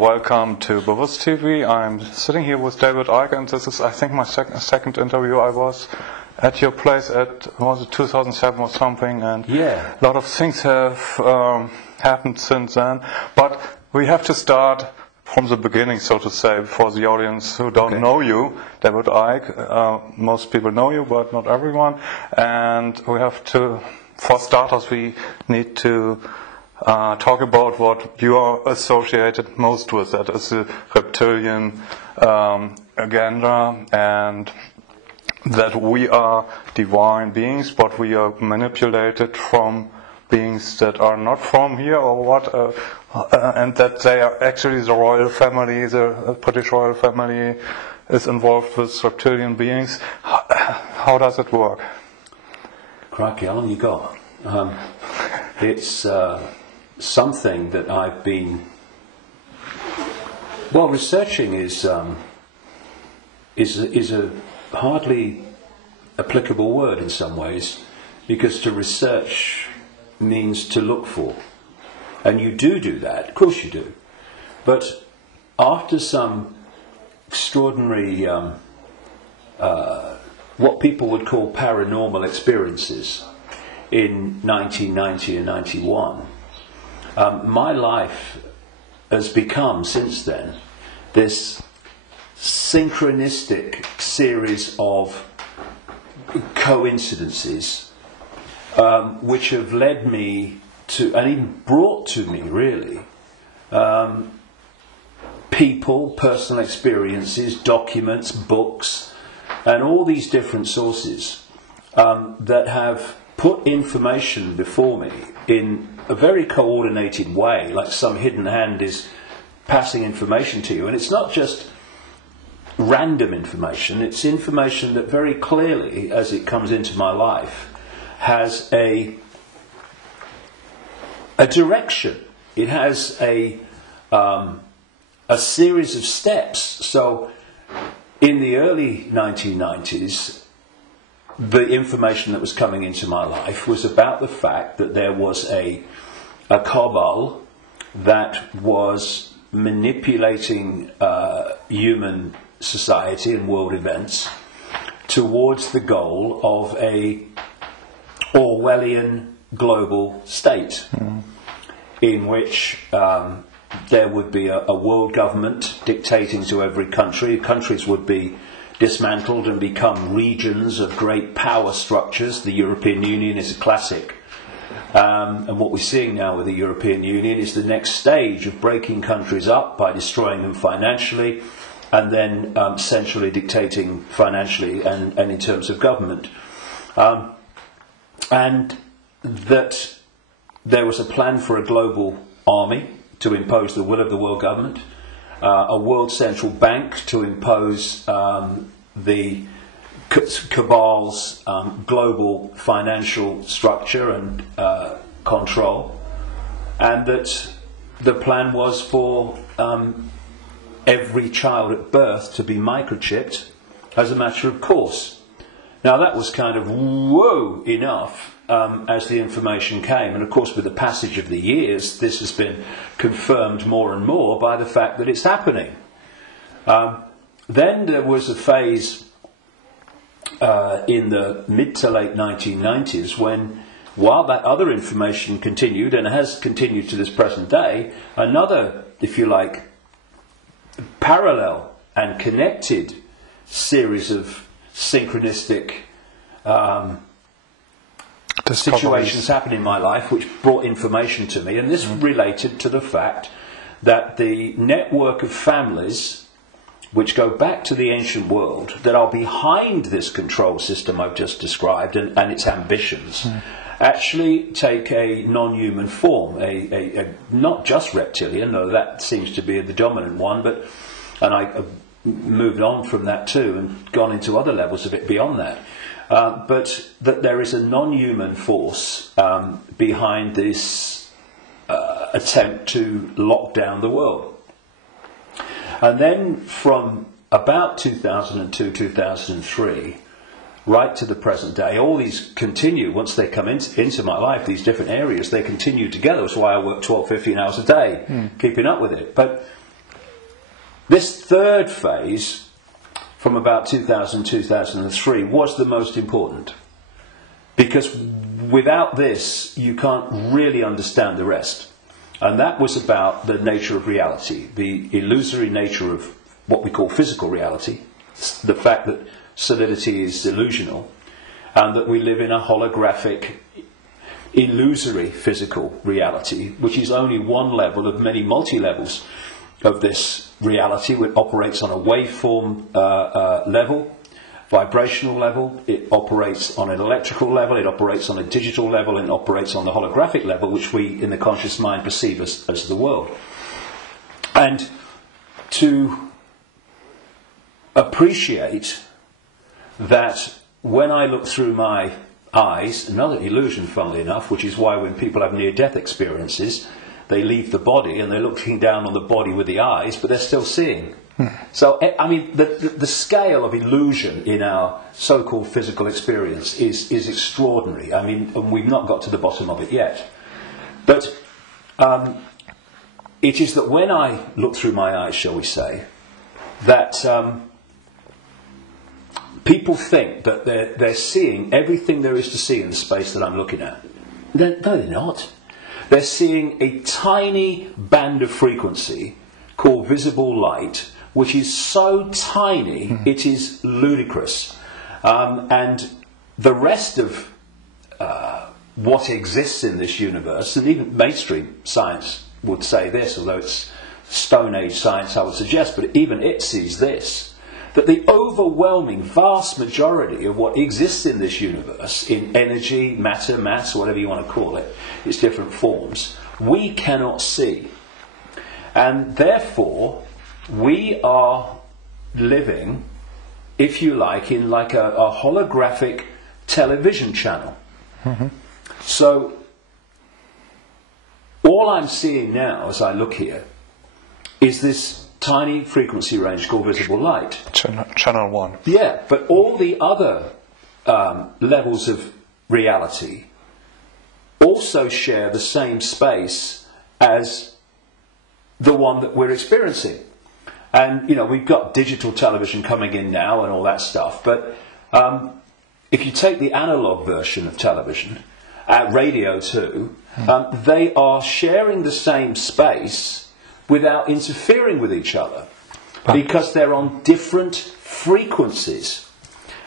welcome to Bewusst TV. I'm sitting here with David Icke, and this is, I think, my second interview. I was at your place was it 2007 or something, and a lot of things have happened since then. But we have to start from the beginning, so to say, for the audience who don't know you, David Icke. Most people know you, but not everyone. And we have to, for starters, we need to talk about what you are associated most with. That is the reptilian agenda, and that we are divine beings, but we are manipulated from beings that are not from here, or what, and that they are actually the royal family, the British royal family is involved with reptilian beings. How does it work? Crikey, how long you got? It's something that I've been researching is a hardly applicable word in some ways, because to research means to look for, and you do that, of course you do, but after some extraordinary what people would call paranormal experiences in 1990 and 91, my life has become, since then, this synchronistic series of coincidences which have led me to, and even brought to me, really, people, personal experiences, documents, books, and all these different sources that have put information before me in a very coordinated way, like some hidden hand is passing information to you. And it's not just random information, it's information that very clearly, as it comes into my life, has a direction. It has a series of steps. So in the early 1990s, the information that was coming into my life was about the fact that there was a cabal that was manipulating human society and world events towards the goal of a Orwellian global state, in which there would be a world government dictating to every country. Countries would be dismantled and become regions of great power structures. The European Union is a classic. And what we're seeing now with the European Union is the next stage of breaking countries up by destroying them financially, and then centrally dictating financially and in terms of government. And that there was a plan for a global army to impose the will of the world government, a world central bank to impose the cabal's global financial structure and control, and that the plan was for every child at birth to be microchipped as a matter of course. Now that was kind of whoa enough as the information came, and of course with the passage of the years this has been confirmed more and more by the fact that it's happening. Then there was a phase in the mid to late 1990s when, while that other information continued, and has continued to this present day, another, if you like, parallel and connected series of synchronistic situations happened in my life which brought information to me, and this related to the fact that the network of families which go back to the ancient world that are behind this control system I've just described and its ambitions actually take a non-human form, a not just reptilian, though that seems to be the dominant one, and I moved on from that too and gone into other levels of it beyond that. But that there is a non-human force behind this attempt to lock down the world. And then from about 2002, 2003, right to the present day, all these continue, once they come into my life, these different areas, they continue together. That's why I work 12, 15 hours a day, keeping up with it. But This third phase, from about 2000, 2003, was the most important. Because without this, you can't really understand the rest. And that was about the nature of reality, the illusory nature of what we call physical reality, the fact that solidity is delusional, and that we live in a holographic, illusory physical reality, which is only one level of many multi-levels of this reality, which operates on a waveform level, vibrational level, it operates on an electrical level, it operates on a digital level, and it operates on the holographic level, which we in the conscious mind perceive as the world. And to appreciate that when I look through my eyes, another illusion funnily enough, which is why when people have near-death experiences, they leave the body and they're looking down on the body with the eyes, but they're still seeing. So, I mean, the scale of illusion in our so-called physical experience is extraordinary. I mean, and we've not got to the bottom of it yet. But it is that when I look through my eyes, shall we say, that people think that they're seeing everything there is to see in the space that I'm looking at. No, they're not. They're seeing a tiny band of frequency called visible light, which is so tiny it is ludicrous. And the rest of what exists in this universe, and even mainstream science would say this, although it's Stone Age science I would suggest, but even it sees this, that the overwhelming vast majority of what exists in this universe, in energy, matter, mass, whatever you want to call it, its different forms, we cannot see. And therefore, we are living, if you like, in like a holographic television channel. So, all I'm seeing now as I look here is this tiny frequency range called visible light. Channel 1. Yeah, but all the other levels of reality also share the same space as the one that we're experiencing. And, you know, we've got digital television coming in now and all that stuff, but if you take the analog version of television, radio too, they are sharing the same space without interfering with each other, because they're on different frequencies.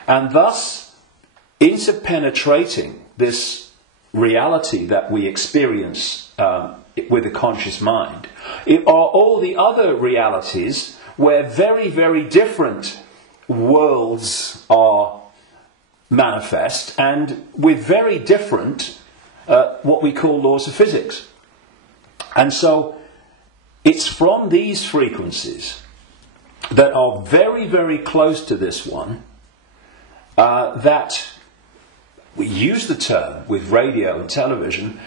And thus, interpenetrating this reality that we experience with the conscious mind, it are all the other realities where very, very different worlds are manifest, and with very different what we call laws of physics. And so it's from these frequencies that are very, very close to this one that we use the term with radio and television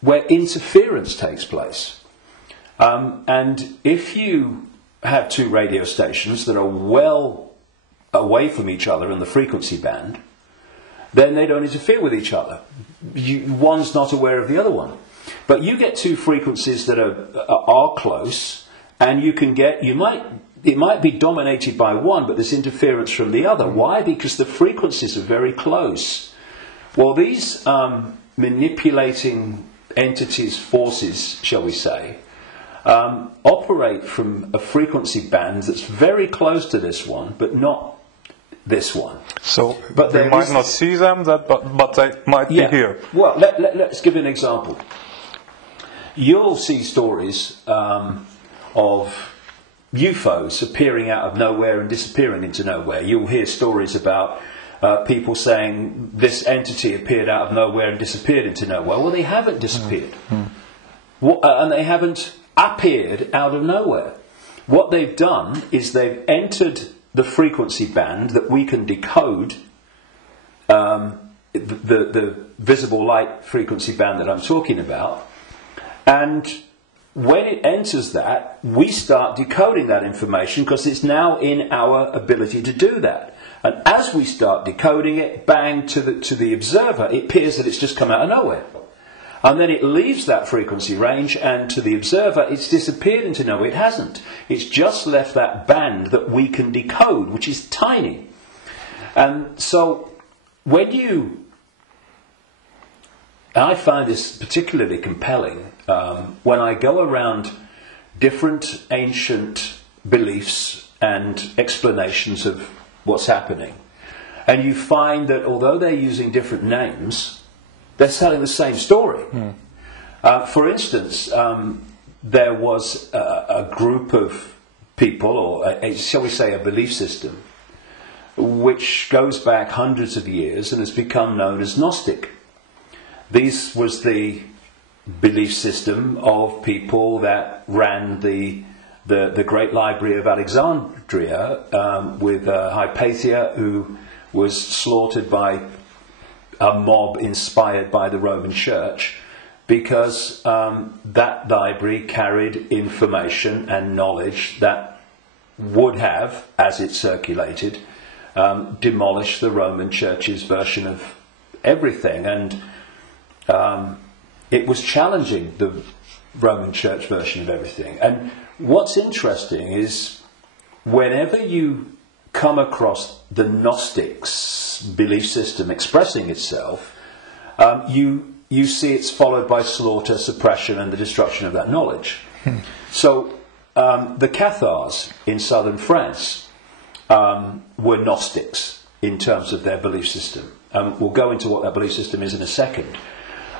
where interference takes place. And if you have two radio stations that are well away from each other in the frequency band, then they don't interfere with each other. One's not aware of the other one. But you get two frequencies that are close, and it might be dominated by one, but there's interference from the other. Why? Because the frequencies are very close. Well, these manipulating entities, forces, shall we say, operate from a frequency band that's very close to this one, but not this one. So we might not see them, but they might be here. Well, let's give an example. You'll see stories of UFOs appearing out of nowhere and disappearing into nowhere. You'll hear stories about people saying this entity appeared out of nowhere and disappeared into nowhere. Well, they haven't disappeared. And they haven't appeared out of nowhere. What they've done is they've entered the frequency band that we can decode, the visible light frequency band that I'm talking about, and when it enters that, we start decoding that information because it's now in our ability to do that. And as we start decoding it, bang, to the observer, it appears that it's just come out of nowhere. And then it leaves that frequency range, and to the observer, it's disappeared into no, it hasn't. It's just left that band that we can decode, which is tiny. And so, I find this particularly compelling when I go around different ancient beliefs and explanations of what's happening. And you find that although they're using different names, they're telling the same story. For instance, there was a group of people, or shall we say a belief system, which goes back hundreds of years and has become known as Gnostic. This was the belief system of people that ran the great library of Alexandria with Hypatia, who was slaughtered by a mob inspired by the Roman Church, because that library carried information and knowledge that would have, as it circulated, demolished the Roman Church's version of everything. And it was challenging the Roman Church version of everything. And what's interesting is whenever you come across the Gnostics' belief system expressing itself, you see it's followed by slaughter, suppression, and the destruction of that knowledge. So the Cathars in southern France were Gnostics in terms of their belief system. We'll go into what that belief system is in a second.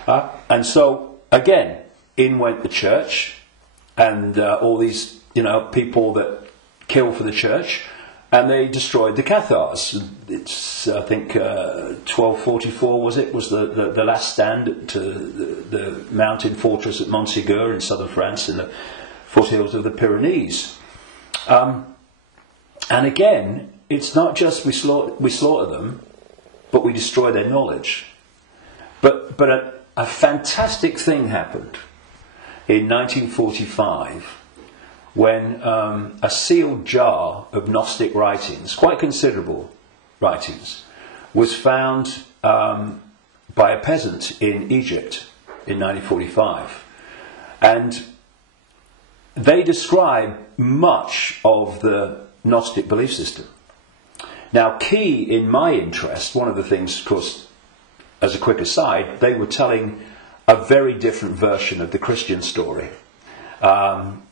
And so, again, in went the church and all these, people that kill for the church, and they destroyed the Cathars. It's, I think, 1244 was the last stand to the mountain fortress at Montségur in southern France, in the foothills of the Pyrenees. And again, it's not just we slaughter them, but we destroy their knowledge. But a fantastic thing happened in 1945 when a sealed jar of Gnostic writings, quite considerable writings, was found by a peasant in Egypt in 1945. And they describe much of the Gnostic belief system. Now, key in my interest, one of the things, of course, as a quick aside, they were telling a very different version of the Christian story. And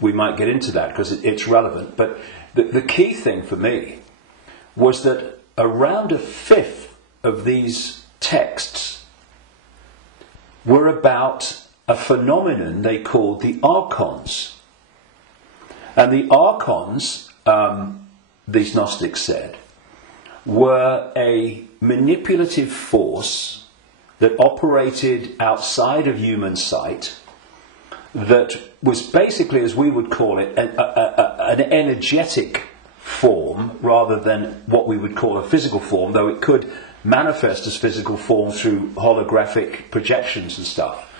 we might get into that because it's relevant. But the key thing for me was that around a fifth of these texts were about a phenomenon they called the archons. And the archons, these Gnostics said, were a manipulative force that operated outside of human sight, that was basically, as we would call it, an energetic form rather than what we would call a physical form, though it could manifest as physical form through holographic projections and stuff.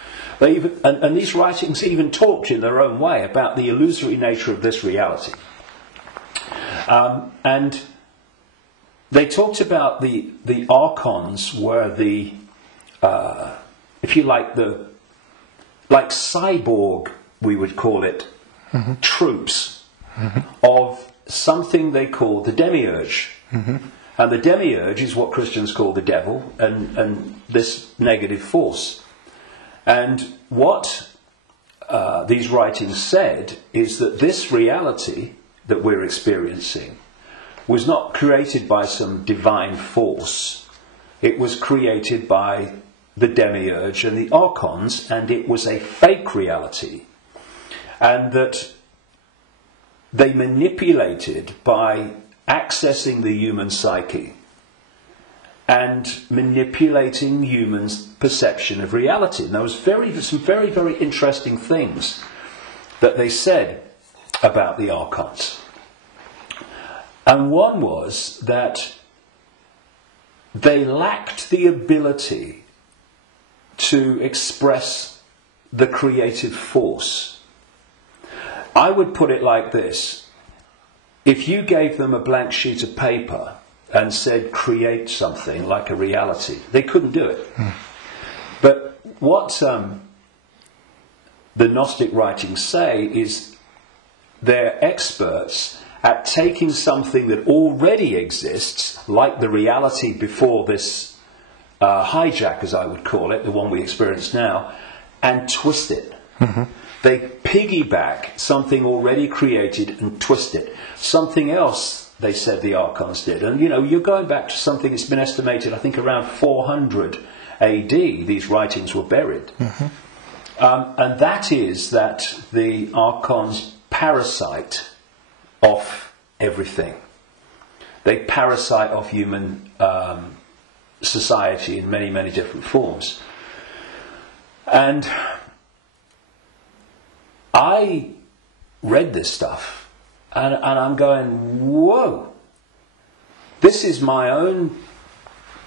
And these writings even talked in their own way about the illusory nature of this reality. And they talked about the archons were the, if you like, like cyborg, we would call it, troops of something they called the demiurge. And the demiurge is what Christians call the devil and this negative force. And what these writings said is that this reality that we're experiencing was not created by some divine force. It was created by the demiurge and the archons, and it was a fake reality. And that they manipulated by accessing the human psyche and manipulating humans' perception of reality. And there was some very, very interesting things that they said about the archons. And one was that they lacked the ability to express the creative force. I would put it like this. If you gave them a blank sheet of paper and said create something like a reality, they couldn't do it. what the Gnostic writings say is they're experts at taking something that already exists, like the reality before this hijack, as I would call it, the one we experience now, and twist it. Mm-hmm. They piggyback something already created and twist it. Something else, they said the Archons did. And, you're going back to something that's been estimated, I think, around 400 AD, these writings were buried. Mm-hmm. And that is that the Archons parasite off everything. They parasite off human society in many, many different forms. And I read this stuff and I'm going, whoa, this is my own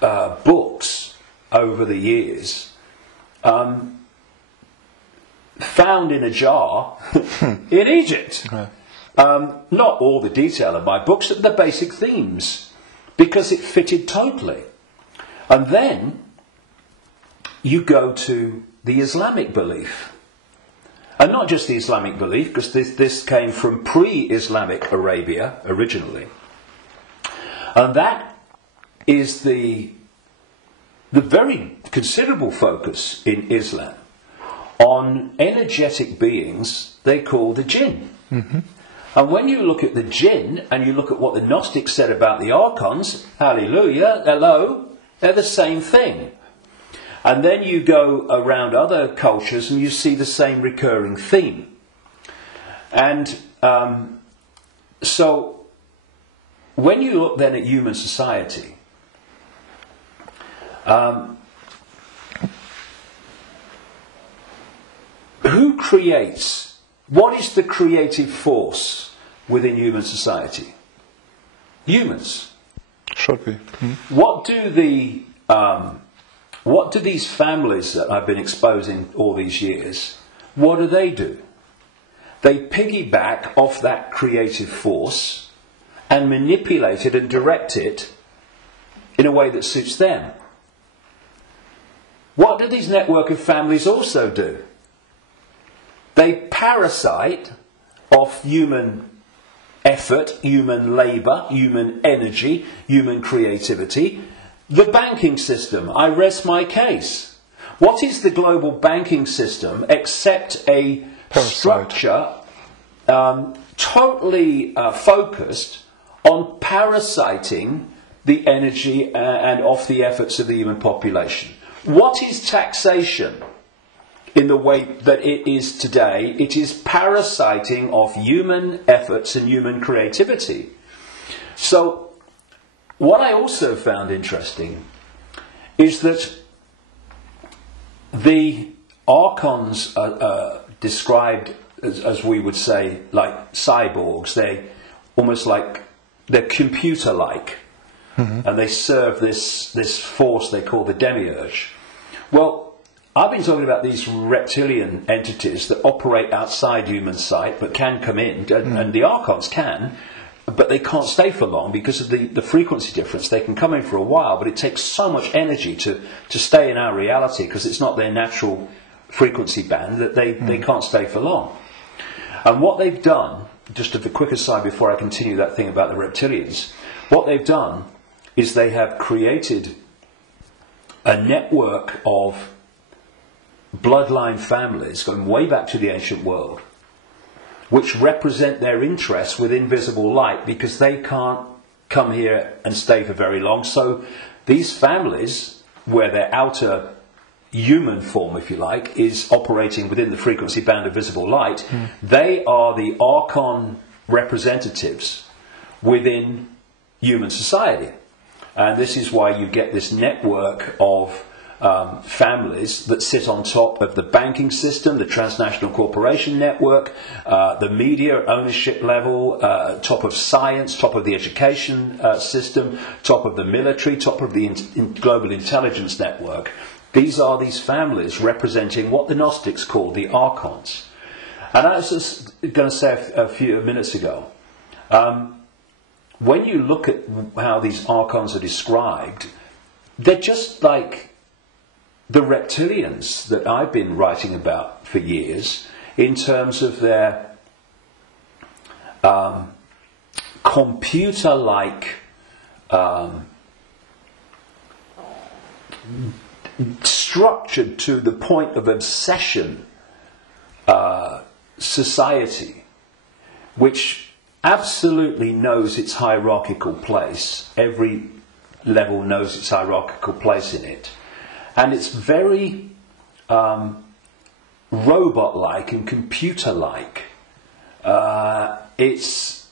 books over the years found in a jar in Egypt. Not all the detail of my books, but the basic themes, because it fitted totally. And then you go to the Islamic belief. And not just the Islamic belief, because this came from pre-Islamic Arabia originally. And that is the very considerable focus in Islam on energetic beings they call the jinn. Mm-hmm. And when you look at the jinn and you look at what the Gnostics said about the Archons, hallelujah, hello, they're the same thing. And then you go around other cultures and you see the same recurring theme. And so when you look then at human society, who creates? What is the creative force within human society? Humans. Should be. Mm-hmm. What do these families that I've been exposing all these years, what do? They piggyback off that creative force and manipulate it and direct it in a way that suits them. What do these network of families also do? They parasite off human effort, human labour, human energy, human creativity. The banking system, I rest my case. What is the global banking system except a structure totally focused on parasiting the energy and off the efforts of the human population? What is taxation in the way that it is today? It is parasiting of human efforts and human creativity. So, what I also found interesting is that the Archons are described as we would say, like cyborgs. They almost like, they're computer-like. Mm-hmm. And they serve this force they call the demiurge. Well, I've been talking about these reptilian entities that operate outside human sight but can come in, and the Archons can, but they can't stay for long because of the frequency difference. They can come in for a while, but it takes so much energy to stay in our reality because it's not their natural frequency band that they can't stay for long. And what they've done, just a quick aside before I continue that thing about the reptilians, what they've done is they have created a network of bloodline families going way back to the ancient world, which represent their interests with invisible light because they can't come here and stay for very long. So these families, where their outer human form, if you like, is operating within the frequency band of visible light, they are the Archon representatives within human society. And this is why you get this network of families that sit on top of the banking system, the transnational corporation network, the media ownership level, top of science, top of the education system, top of the military, top of the global intelligence network. These are these families representing what the Gnostics call the Archons. And I was just going to say a few minutes ago, when you look at how these Archons are described, they're just like the reptilians that I've been writing about for years, in terms of their computer-like structured to the point of obsession society, which absolutely knows its hierarchical place. Every level knows its hierarchical place in it. And it's very robot-like and computer-like. It's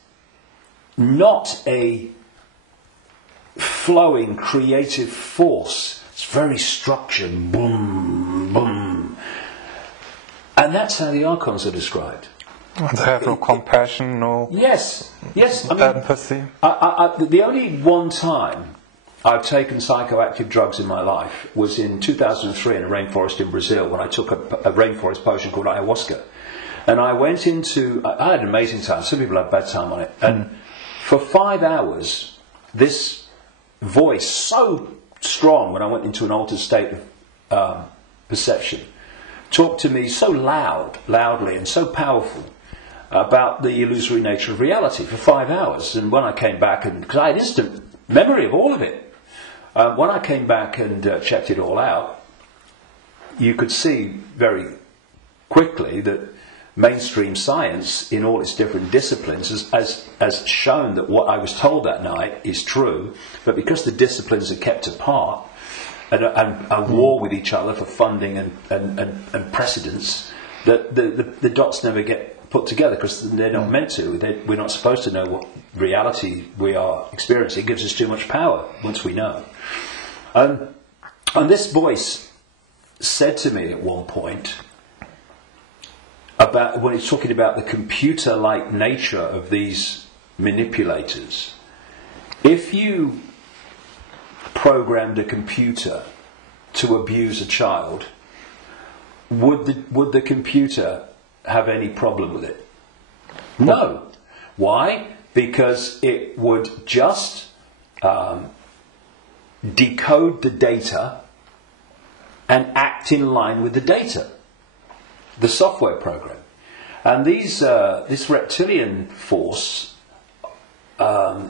not a flowing creative force. It's very structured. Boom, boom. And that's how the archons are described. They have no compassion, no yes. I mean, empathy. The only one time I've taken psychoactive drugs in my life was in 2003 in a rainforest in Brazil, when I took a rainforest potion called ayahuasca. And I went into... I had an amazing time. Some people have a bad time on it. And for 5 hours, this voice, so strong when I went into an altered state of perception, talked to me so loudly and so powerful about the illusory nature of reality for 5 hours. And when I came back, and because I had instant memory of all of it, when I came back and checked it all out, you could see very quickly that mainstream science, in all its different disciplines, has shown that what I was told that night is true, but because the disciplines are kept apart and are war with each other for funding and precedence, that the dots never get put together, because they're not meant to. We're not supposed to know what reality we are experiencing. It gives us too much power once we know. And this voice said to me at one point, about when he's talking about the computer-like nature of these manipulators, if you programmed a computer to abuse a child, would the computer have any problem with it? No. Why? Because it would just decode the data and act in line with the data, the software program. And this reptilian force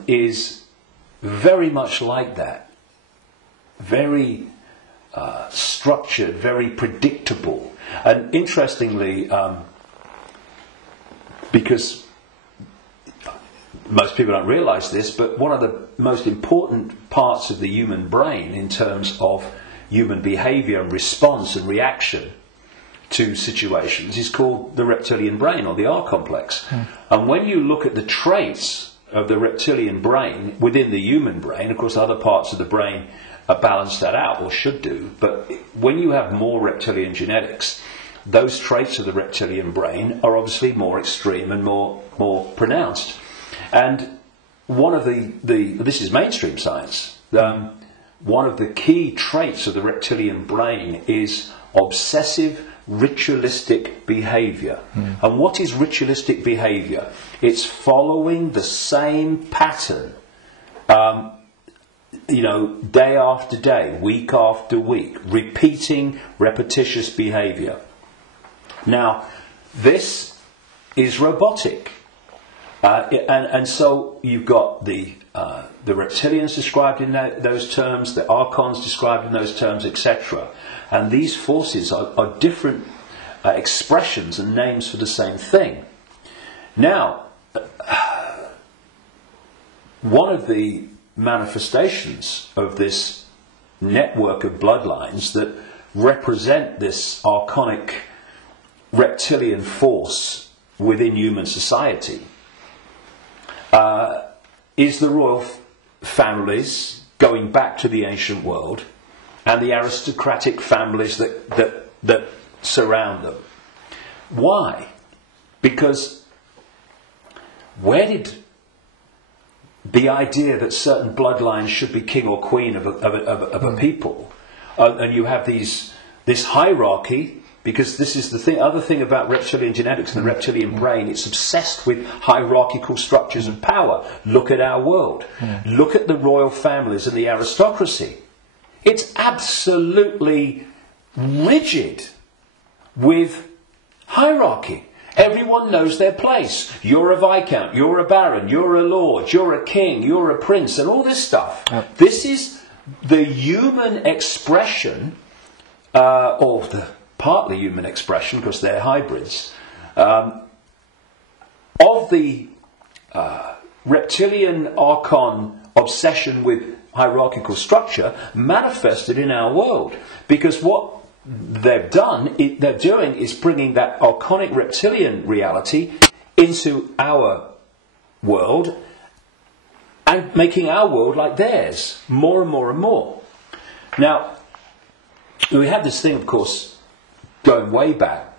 is very much like that. Very structured, very predictable. And interestingly, because most people don't realise this, but one of the most important parts of the human brain in terms of human behaviour and response and reaction to situations is called the reptilian brain, or the R complex. And when you look at the traits of the reptilian brain within the human brain, of course other parts of the brain balance that out, or should do, but when you have more reptilian genetics, those traits of the reptilian brain are obviously more extreme and more pronounced. And one of this is mainstream science, one of the key traits of the reptilian brain is obsessive ritualistic behaviour. And what is ritualistic behaviour? It's following the same pattern, day after day, week after week, repeating repetitious behaviour. Now, this is robotic. And so you've got the reptilians described in those terms, the archons described in those terms, etc. And these forces are different expressions and names for the same thing. Now, one of the manifestations of this network of bloodlines that represent this archonic reptilian force within human society is the royal families going back to the ancient world, and the aristocratic families that surround them. Why? Because where did the idea that certain bloodlines should be king or queen of a people, and you have this hierarchy, because this is the other thing about reptilian genetics and the reptilian brain, it's obsessed with hierarchical structures of power. Look at our world. Look at the royal families and the aristocracy. It's absolutely rigid with hierarchy. Everyone knows their place. You're a viscount, you're a baron, you're a lord, you're a king, you're a prince, and all this stuff. Yep. This is the human expression, or the partly human expression, because they're hybrids, of the reptilian archon obsession with hierarchical structure manifested in our world. Because what they're doing is bringing that archonic reptilian reality into our world and making our world like theirs, more and more and more. Now, we have this thing, of course, going way back,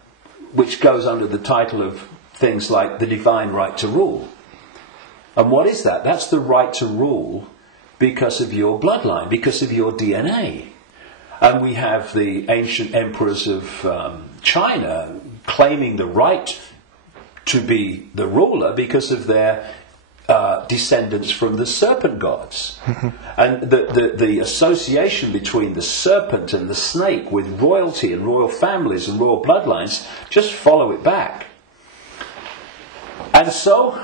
which goes under the title of things like the divine right to rule. And what is that? That's the right to rule because of your bloodline, because of your DNA. And we have the ancient emperors of China claiming the right to be the ruler because of their descendants from the serpent gods. And the association between the serpent and the snake with royalty and royal families and royal bloodlines, just follow it back. And so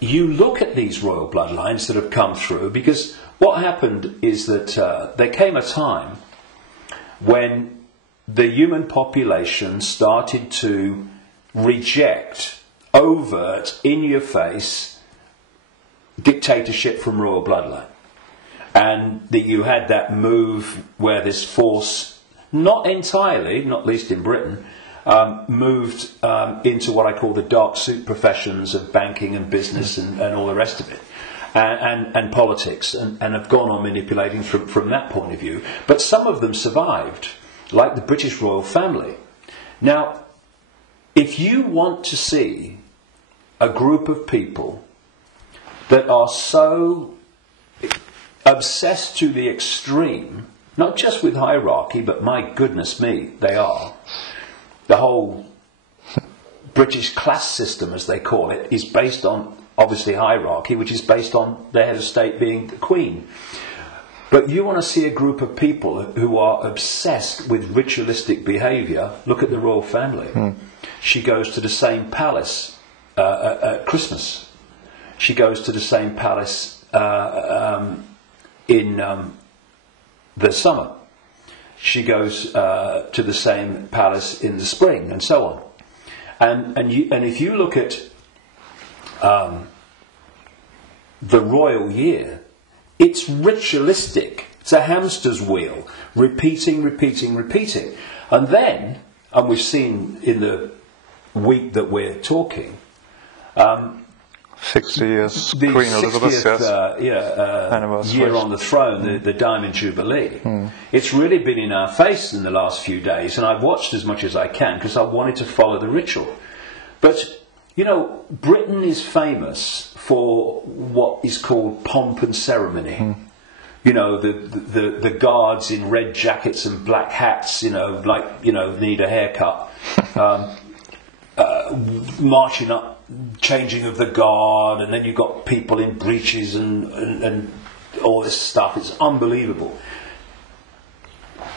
you look at these royal bloodlines that have come through, because what happened is that there came a time when the human population started to reject overt, in-your-face dictatorship from royal bloodline. And that you had that move where this force, not entirely, not least in Britain, moved into what I call the dark suit professions of banking and business and all the rest of it. And politics, and have gone on manipulating from that point of view. But some of them survived, like the British royal family. Now, if you want to see a group of people that are so obsessed to the extreme, not just with hierarchy, but my goodness me, they are. The whole British class system, as they call it, is based on obviously hierarchy, which is based on the head of state being the Queen. But you want to see a group of people who are obsessed with ritualistic behaviour. Look at the royal family. She goes to the same palace at Christmas. She goes to the same palace in the summer. She goes to the same palace in the spring, and so on. And if you look at the royal year, it's ritualistic. It's a hamster's wheel, repeating. And then, and we've seen in the week that we're talking, 60 years the Queen Elizabeth, 60th year on the throne, the Diamond Jubilee. It's really been in our face in the last few days, and I've watched as much as I can because I wanted to follow the ritual. But, you know, Britain is famous for what is called pomp and ceremony. You know, the guards in red jackets and black hats, you know, like, you know, need a haircut. Marching up, changing of the guard, and then you've got people in breeches and all this stuff. It's unbelievable.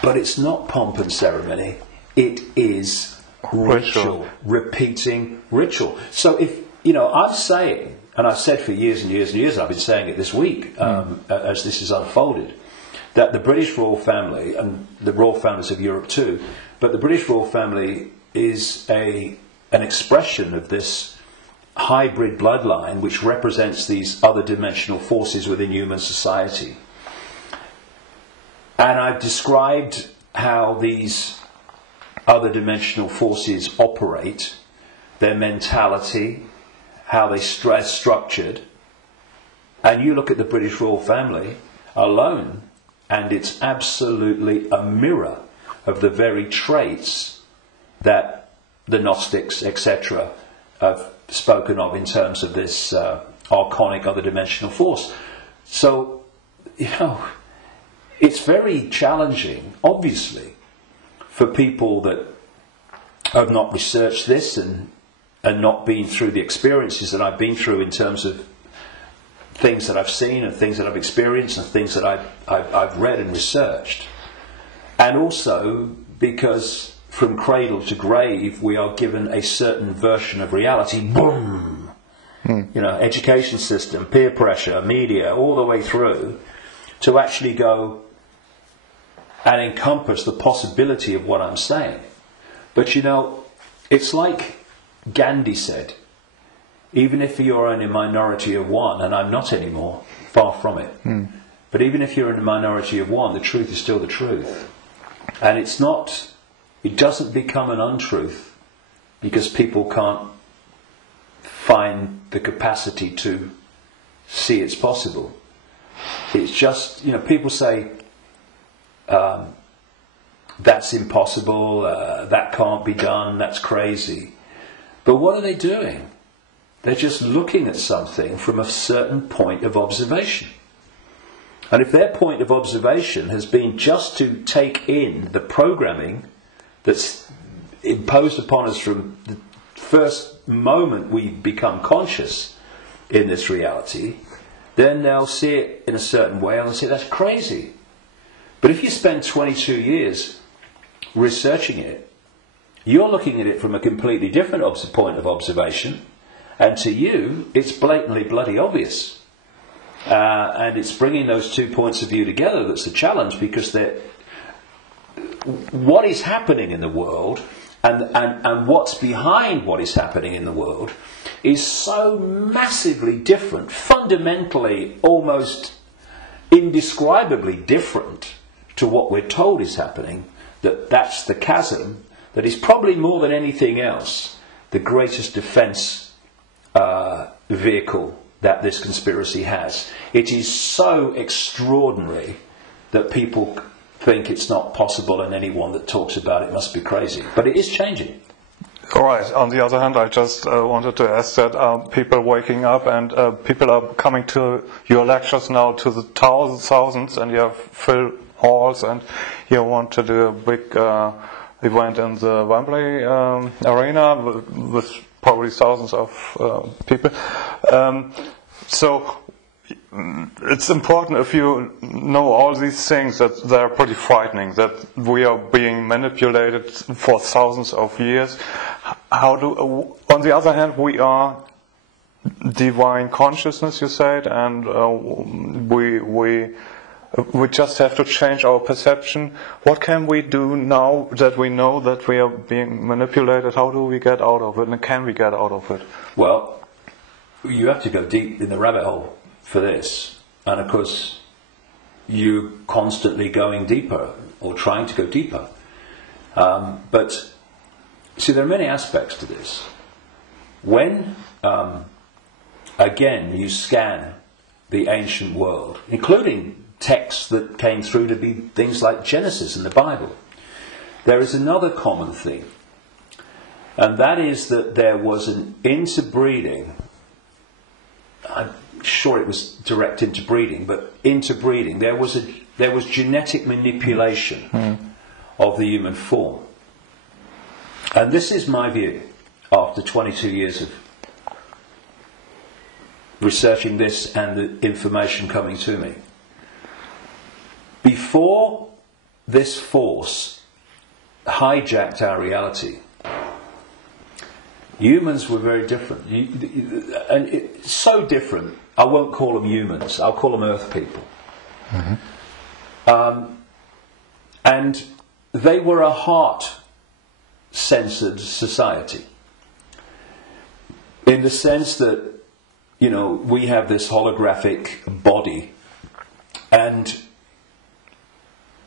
But it's not pomp and ceremony. It is ritual. Repeating ritual. So if, you know, I'm saying, and I've said for years and years and years, I've been saying it this week as this is unfolded, that the British royal family, and the royal families of Europe too, but the British royal family is an expression of this hybrid bloodline which represents these other dimensional forces within human society. And I've described how these other dimensional forces operate, their mentality, how they structured. And you look at the British royal family alone, and it's absolutely a mirror of the very traits that the Gnostics, etc., have spoken of in terms of this archonic other dimensional force. So, you know, it's very challenging, obviously, for people that have not researched this and not been through the experiences that I've been through in terms of things that I've seen and things that I've experienced and things that I've read and researched. And also because from cradle to grave we are given a certain version of reality. Boom! You know, education system, peer pressure, media, all the way through, to actually go and encompass the possibility of what I'm saying. But you know, it's like Gandhi said, even if you're in a minority of one, and I'm not anymore, far from it, but even if you're in a minority of one, the truth is still the truth. And it doesn't become an untruth because people can't find the capacity to see it's possible. It's just, you know, people say, that's impossible, that can't be done, that's crazy. But what are they doing? They're just looking at something from a certain point of observation. And if their point of observation has been just to take in the programming that's imposed upon us from the first moment we become conscious in this reality, then they'll see it in a certain way and they'll say that's crazy. But if you spend 22 years researching it, you're looking at it from a completely different point of observation, and to you it's blatantly bloody obvious. And it's bringing those two points of view together that's the challenge, because what is happening in the world and what's behind what is happening in the world is so massively different, fundamentally almost indescribably different to what we're told is happening, that's the chasm that is probably more than anything else the greatest defence vehicle that this conspiracy has. It is so extraordinary that people think it's not possible, and anyone that talks about it must be crazy. But it is changing. All right. On the other hand, I just wanted to ask that people waking up and people are coming to your lectures now to the thousands, and you have full halls, and you want to do a big event in the Wembley arena with probably thousands of people. So it's important, if you know all these things, that they're pretty frightening, that we are being manipulated for thousands of years. On the other hand, we are divine consciousness, you said, and we just have to change our perception. What can we do now that we know that we are being manipulated? How do we get out of it, and can we get out of it? Well, you have to go deep in the rabbit hole for this, and of course you're constantly going deeper or trying to go deeper, but see, there are many aspects to this. When again you scan the ancient world, including texts that came through to be things like Genesis and the Bible, there is another common theme, and that is that there was an interbreeding. I'm sure it was direct interbreeding, but interbreeding. There was genetic manipulation of the human form. And this is my view, after 22 years of researching this and the information coming to me. Before this force hijacked our reality, humans were very different, and it's so different. I won't call them humans. I'll call them Earth people. And they were a heart-centered society, in the sense that, you know, we have this holographic body, and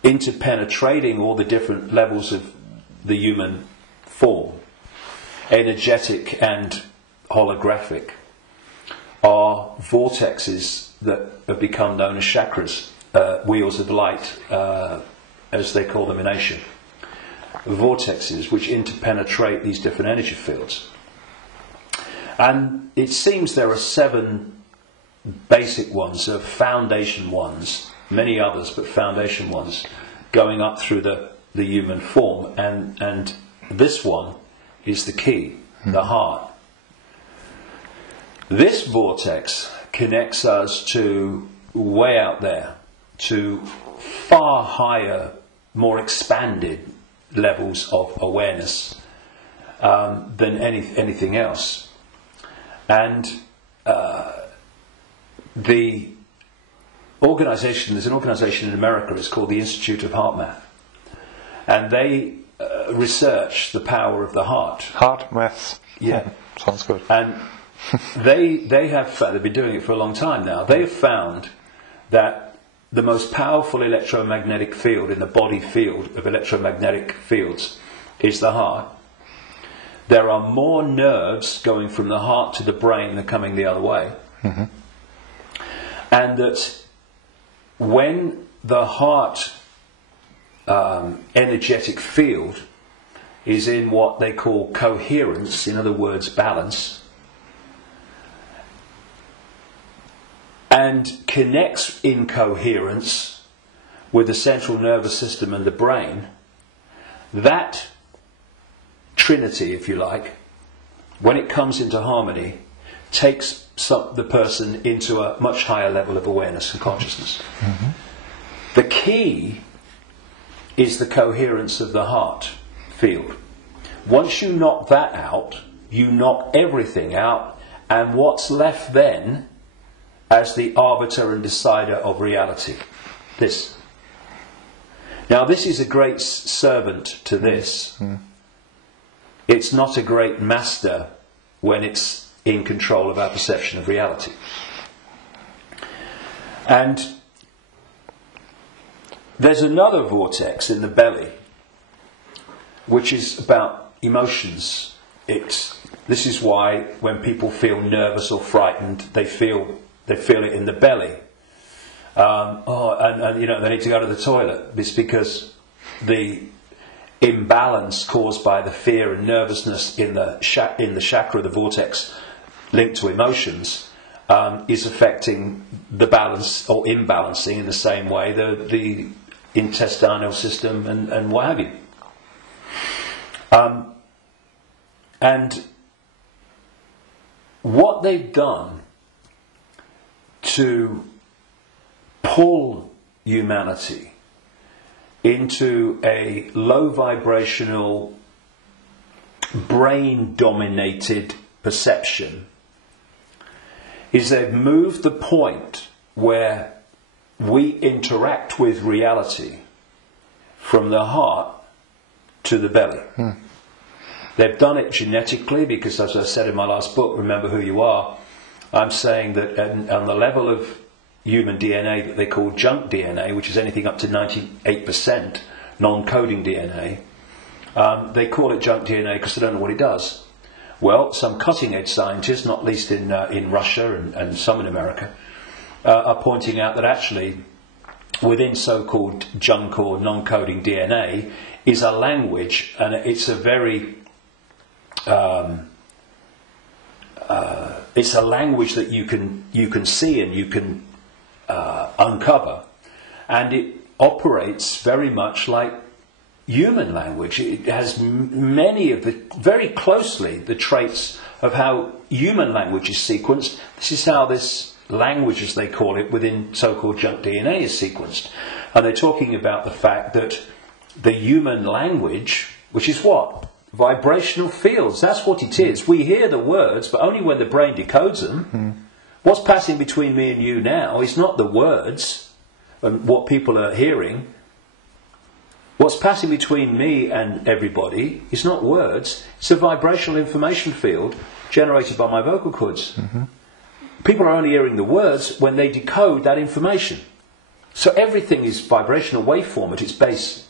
interpenetrating all the different levels of the human form, energetic and holographic, are vortexes that have become known as chakras, wheels of light, as they call them in Asia. Vortexes which interpenetrate these different energy fields. And it seems there are 7 basic ones, foundation ones, many others, but foundation ones, going up through the human form. And this one is the key, the heart. This vortex connects us to way out there, to far higher more expanded levels of awareness than anything else. And there's an organisation in America, it's called the Institute of Heart Math, and they research the power of the heart. Heart math. Yeah. Sounds good. And they've been doing it for a long time now. They have found that the most powerful electromagnetic field in the body field of electromagnetic fields is the heart. There are more nerves going from the heart to the brain than coming the other way. Mm-hmm. And that when the heart energetic field is in what they call coherence, in other words, balance, and connects in coherence with the central nervous system and the brain, that trinity, if you like, when it comes into harmony, takes the person into a much higher level of awareness and consciousness. Mm-hmm. The key is the coherence of the heart field. Once you knock that out, you knock everything out, and what's left then as the arbiter and decider of reality? This. Now, this is a great servant to this. Mm. It's not a great master when it's in control of our perception of reality. And there's another vortex in the belly, which is about emotions. This is why when people feel nervous or frightened, they feel it in the belly. And you know, they need to go to the toilet. It's because the imbalance caused by the fear and nervousness in the chakra, the vortex linked to emotions, is affecting the balance or imbalancing in the same way the intestinal system and what have you. And what they've done to pull humanity into a low vibrational, brain dominated perception is they've moved the point where we interact with reality from the heart to the belly. They've done it genetically because, as I said in my last book, Remember Who You Are, I'm saying that on the level of human DNA that they call junk DNA, which is anything up to 98% non-coding DNA, they call it junk DNA because they don't know what it does. Well, some cutting-edge scientists, not least in Russia and some in America, are pointing out that actually within so-called junk or non-coding DNA is a language, and it's a very it's a language that you can see and you can uncover, and it operates very much like human language. It has many of very closely the traits of how human language is sequenced. This is how this language, as they call it, within so-called junk DNA is sequenced. And they're talking about the fact that the human language, which is what? Vibrational fields. That's what it is. We hear the words, but only when the brain decodes them. What's passing between me and you now is not the words and what people are hearing. What's passing between me and everybody is not words. It's a vibrational information field generated by my vocal cords. People are only hearing the words when they decode that information. So everything is vibrational waveform at its base,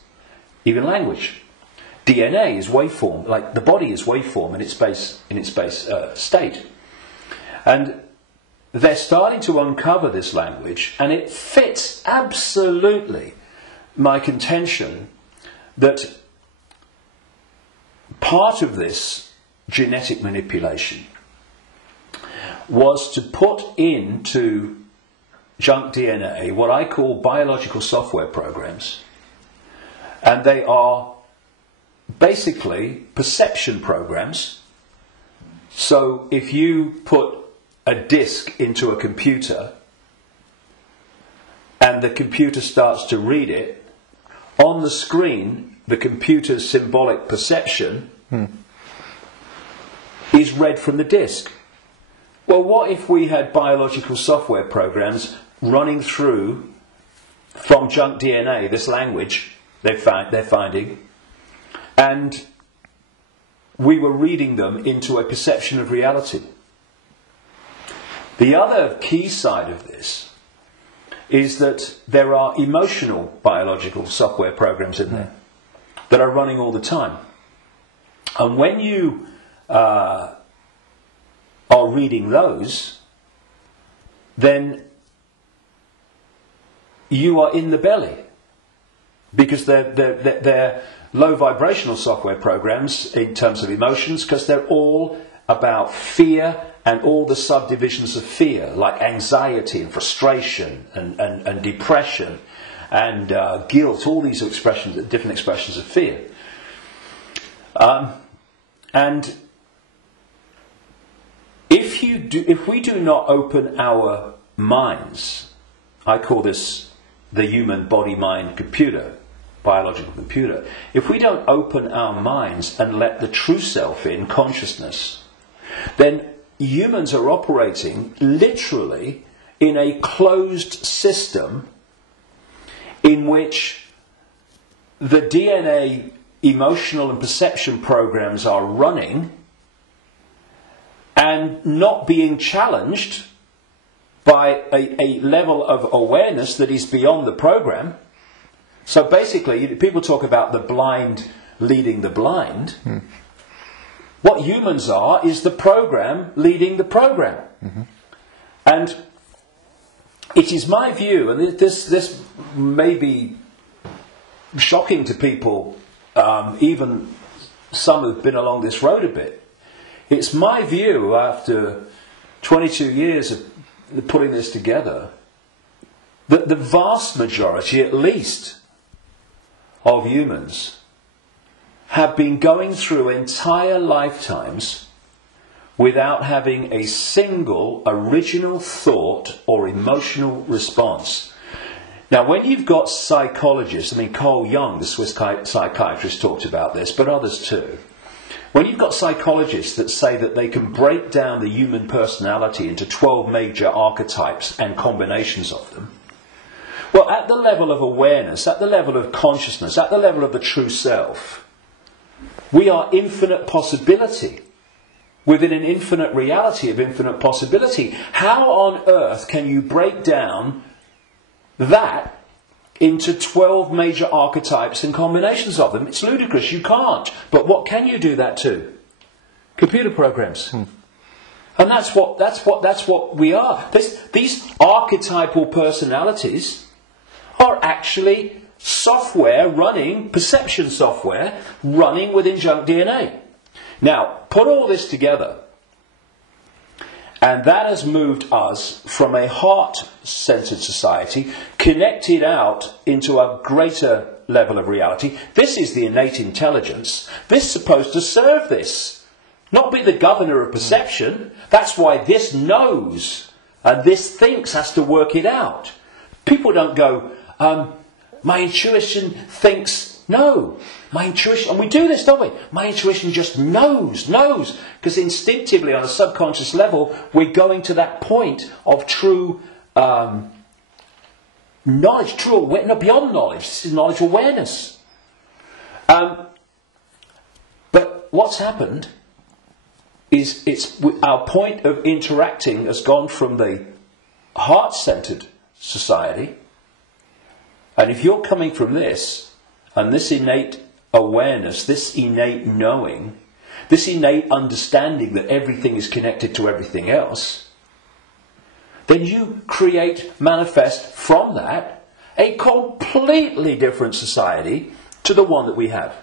even language. DNA is waveform, like the body is waveform in its base state. And they're starting to uncover this language, and it fits absolutely my contention that part of this genetic manipulation was to put into junk DNA what I call biological software programs. And they are basically perception programs. So if you put a disk into a computer and the computer starts to read it, on the screen, the computer's symbolic perception is read from the disk. Well, what if we had biological software programs running through from junk DNA, this language they're finding, and we were reading them into a perception of reality? The other key side of this is that there are emotional biological software programs in there that are running all the time. And when you are reading those, then you are in the belly, because they're low vibrational software programs in terms of emotions, because they're all about fear and all the subdivisions of fear, like anxiety and frustration and depression and guilt, all these expressions, different expressions of fear. And if we do not open our minds, I call this the human body-mind computer, biological computer. If we don't open our minds and let the true self in, consciousness, then humans are operating literally in a closed system in which the DNA emotional and perception programs are running and not being challenged by a level of awareness that is beyond the program. So basically, people talk about the blind leading the blind. What humans are is the program leading the program. And it is my view, and this may be shocking to people, even some who've been along this road a bit. It's my view, after 22 years of putting this together, that the vast majority, at least, of humans have been going through entire lifetimes without having a single original thought or emotional response. Now, when you've got psychologists, I mean, Carl Jung, the Swiss psychiatrist, talked about this, but others too. When you've got psychologists that say that they can break down the human personality into 12 major archetypes and combinations of them, well, at the level of awareness, at the level of consciousness, at the level of the true self, we are infinite possibility within an infinite reality of infinite possibility. How on earth can you break down that into 12 major archetypes and combinations of them? It's ludicrous. You can't. But what can you do that to? Computer programs. And that's what we are. These archetypal personalities are actually software running, perception software running within junk DNA. Now, put all this together, and that has moved us from a heart-centered society, connected out into a greater level of reality. This is the innate intelligence. This is supposed to serve this, not be the governor of perception. That's why this knows, and this thinks has to work it out. People don't go, my intuition thinks. No, my intuition, and we do this, don't we? My intuition just knows, because instinctively on a subconscious level, we're going to that point of true knowledge, true awareness, no, beyond knowledge. This is knowledge awareness. But what's happened is our point of interacting has gone from the heart-centered society, and if you're coming from this, and this innate awareness, this innate knowing, this innate understanding that everything is connected to everything else, then you manifest from that a completely different society to the one that we have.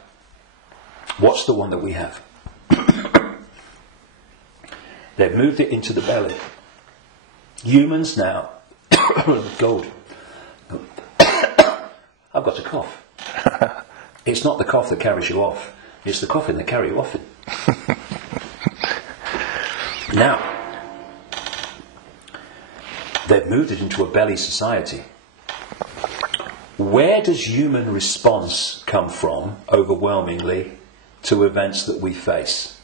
What's the one that we have? They've moved it into the belly. Humans now, gold. I've got a cough. It's not the cough that carries you off. It's the coffin that carries you off it. Now, they've moved it into a belly society where does human response come from, overwhelmingly, to events that we face?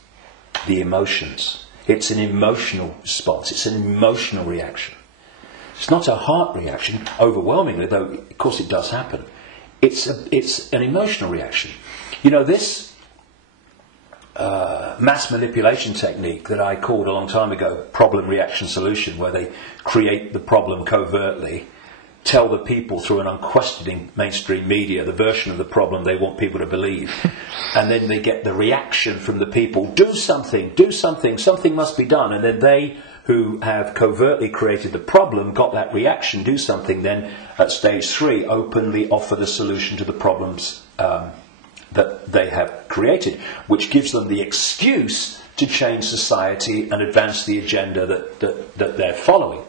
The emotions. It's an emotional response. It's an emotional reaction. It's not a heart reaction, overwhelmingly, though of course it does happen. It's an emotional reaction. You know, this mass manipulation technique that I called a long time ago problem, reaction, solution, where they create the problem covertly, tell the people through an unquestioning mainstream media the version of the problem they want people to believe, and then they get the reaction from the people, do something, something must be done, and then they who have covertly created the problem got that reaction, do something, then at stage 3 openly offer the solution to the problems that they have created, which gives them the excuse to change society and advance the agenda that they're following.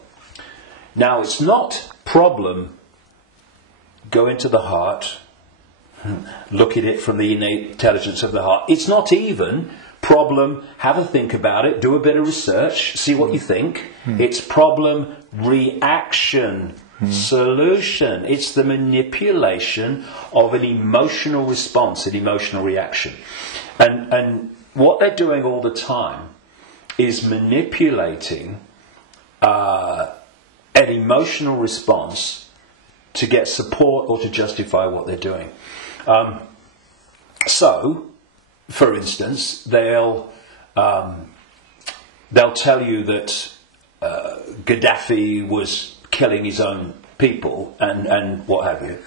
Now, it's not problem, go into the heart, look at it from the innate intelligence of the heart. It's not even problem, have a think about it, do a bit of research, see what you think. It's problem, reaction, solution. It's the manipulation of an emotional response, an emotional reaction. And what they're doing all the time is manipulating an emotional response to get support or to justify what they're doing. So, for instance, they'll tell you that Gaddafi was killing his own people and what have you,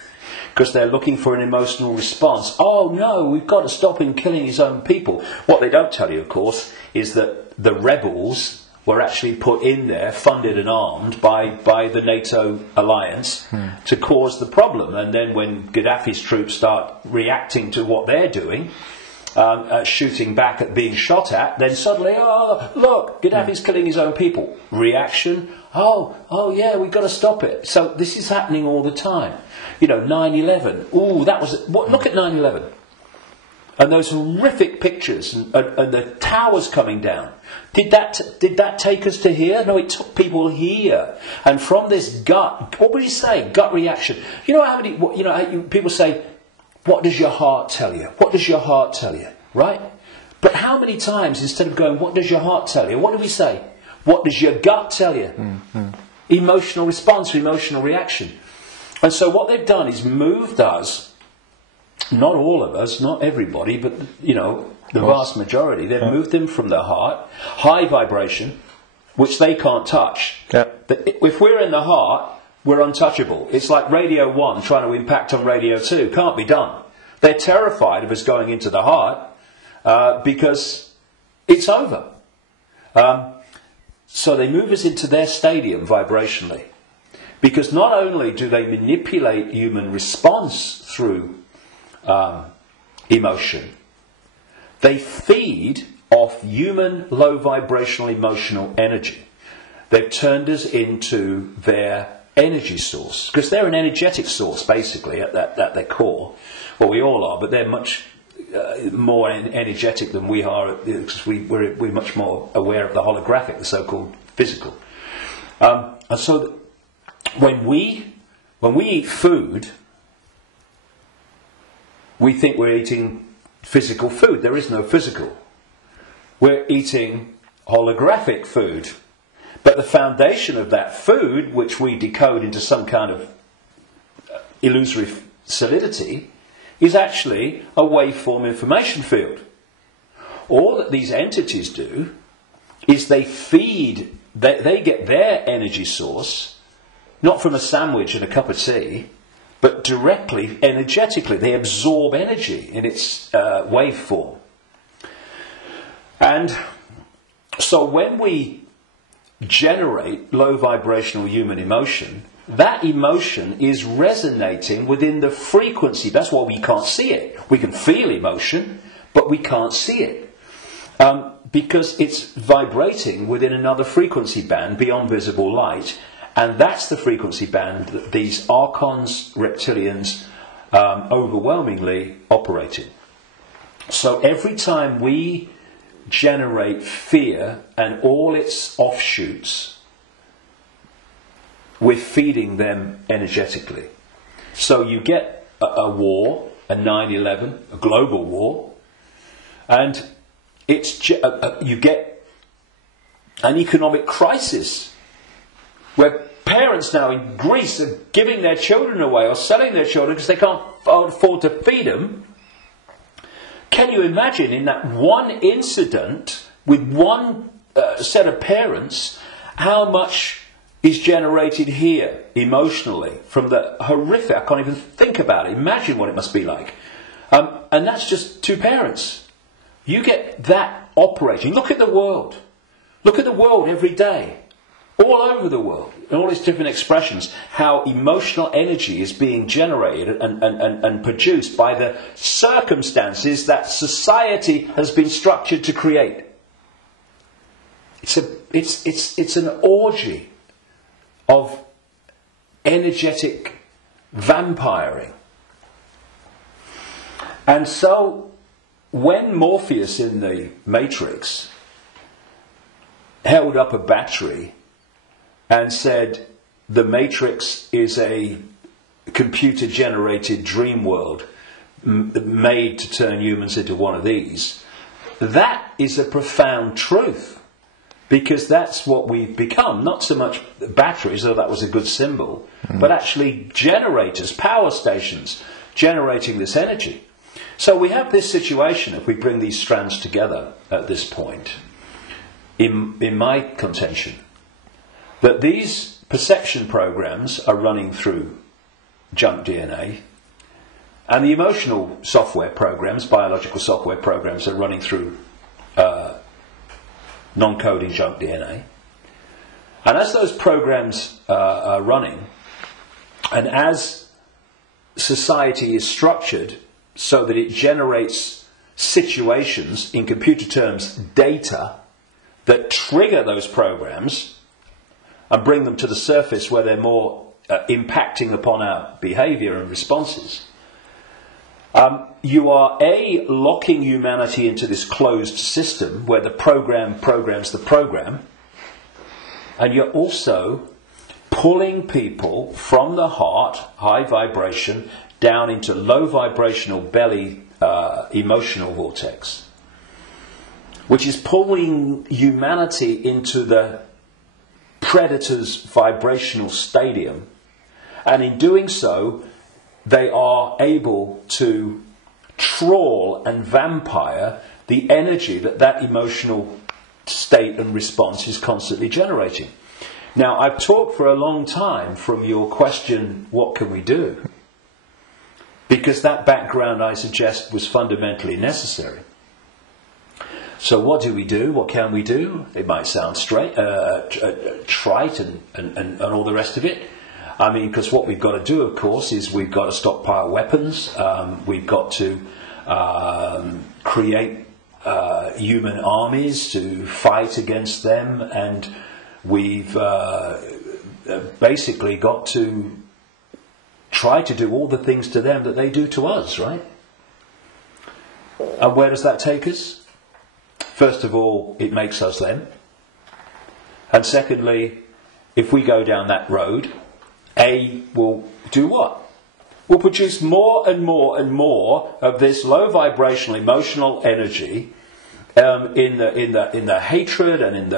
because they're looking for an emotional response. Oh no, we've got to stop him killing his own people. What they don't tell you, of course, is that the rebels were actually put in there, funded and armed by the NATO alliance to cause the problem. And then when Gaddafi's troops start reacting to what they're doing, shooting back at being shot at, then suddenly, oh, look, Gaddafi's killing his own people. Reaction, oh yeah, we've got to stop it. So this is happening all the time. You know, 9/11, ooh, that was, look at 9/11. And those horrific pictures and the towers coming down. Did that take us to here? No, it took people here. And from this gut, what would you say? Gut reaction. You know how many? People say, "What does your heart tell you? What does your heart tell you?" Right? But how many times, instead of going, "What does your heart tell you?" what do we say? What does your gut tell you? Emotional response, emotional reaction. And so what they've done is moved us. Not all of us, not everybody, but, you know, the vast majority. They've moved them from the heart, high vibration, which they can't touch. Yeah. If we're in the heart, we're untouchable. It's like Radio 1 trying to impact on Radio 2. Can't be done. They're terrified of us going into the heart because it's over. So they move us into their stadium vibrationally. Because not only do they manipulate human response through emotion, they feed off human low vibrational emotional energy. They've turned us into their energy source, because they're an energetic source basically at their core. Well, we all are, but they're much more energetic than we are, because we're much more aware of the holographic, the so-called physical. And so when we eat food, we think we're eating physical food. There is no physical. We're eating holographic food. But the foundation of that food, which we decode into some kind of illusory solidity, is actually a waveform information field. All that these entities do is they feed, they get their energy source, not from a sandwich and a cup of tea, but directly, energetically. They absorb energy in its waveform. And so when we generate low vibrational human emotion, that emotion is resonating within the frequency. That's why we can't see it. We can feel emotion, but we can't see it. Because it's vibrating within another frequency band beyond visible light. And that's the frequency band that these archons, reptilians, overwhelmingly operate in. So every time we generate fear and all its offshoots, we're feeding them energetically. So you get a war, a 9/11, a global war, and you get an economic crisis where parents now in Greece are giving their children away or selling their children because they can't afford to feed them. Can you imagine in that one incident with one set of parents how much is generated here emotionally from the horrific? I can't even think about it. Imagine what it must be like. And that's just two parents. You get that operating. Look at the world. Look at the world every day. All over the world. In all its different expressions. How emotional energy is being generated and produced by the circumstances that society has been structured to create. It's an orgy of energetic vampiring. And so when Morpheus in the Matrix held up a battery and said the Matrix is a computer generated dream world made to turn humans into one of these, that is a profound truth. Because that's what we've become. Not so much batteries, though that was a good symbol, but actually generators, power stations, generating this energy. So we have this situation, if we bring these strands together at this point, in my contention, that these perception programs are running through junk DNA, and the emotional software programs, biological software programs, are running through non-coding junk DNA. And as those programs are running, and as society is structured so that it generates situations, in computer terms, data, that trigger those programs and bring them to the surface where they're more impacting upon our behaviour and responses, you are locking humanity into this closed system where the program programs the program, and you're also pulling people from the heart, high vibration, down into low vibrational belly emotional vortex, which is pulling humanity into the predator's vibrational stadium, and in doing so they are able to trawl and vampire the energy that emotional state and response is constantly generating. Now, I've talked for a long time from your question, what can we do? Because that background, I suggest, was fundamentally necessary. So what do we do? What can we do? It might sound trite and all the rest of it. I mean, because what we've got to do, of course, is we've got to stockpile weapons. We've got to create human armies to fight against them, and we've basically got to try to do all the things to them that they do to us, right? And where does that take us? First of all, it makes us them. And secondly, if we go down that road, will do what? Will produce more and more and more of this low vibrational emotional energy in the hatred and in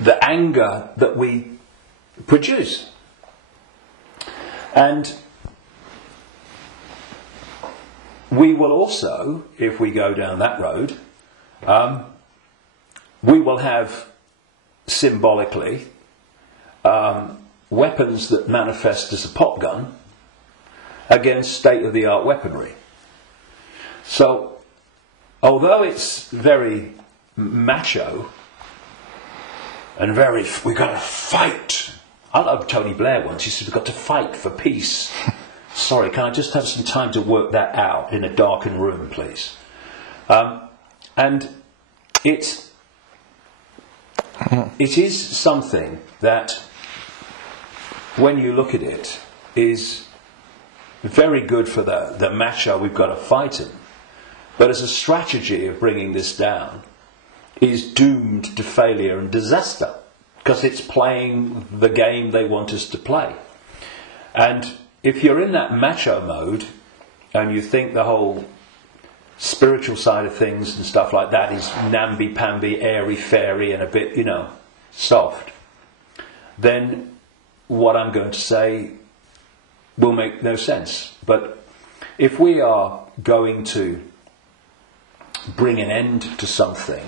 the anger that we produce. And we will also, if we go down that road, we will have symbolically weapons that manifest as a pop gun against state-of-the-art weaponry. So, although it's very macho and very, we've got to fight. I love Tony Blair once. He said, we've got to fight for peace. Sorry, can I just have some time to work that out in a darkened room, please? And it is something that, when you look at it, is very good for the macho we've got to fight him. But as a strategy of bringing this down, is doomed to failure and disaster. because it's playing the game they want us to play. And if you're in that macho mode and you think the whole spiritual side of things and stuff like that is namby-pamby, airy-fairy and a bit, soft, then what I'm going to say will make no sense. But if we are going to bring an end to something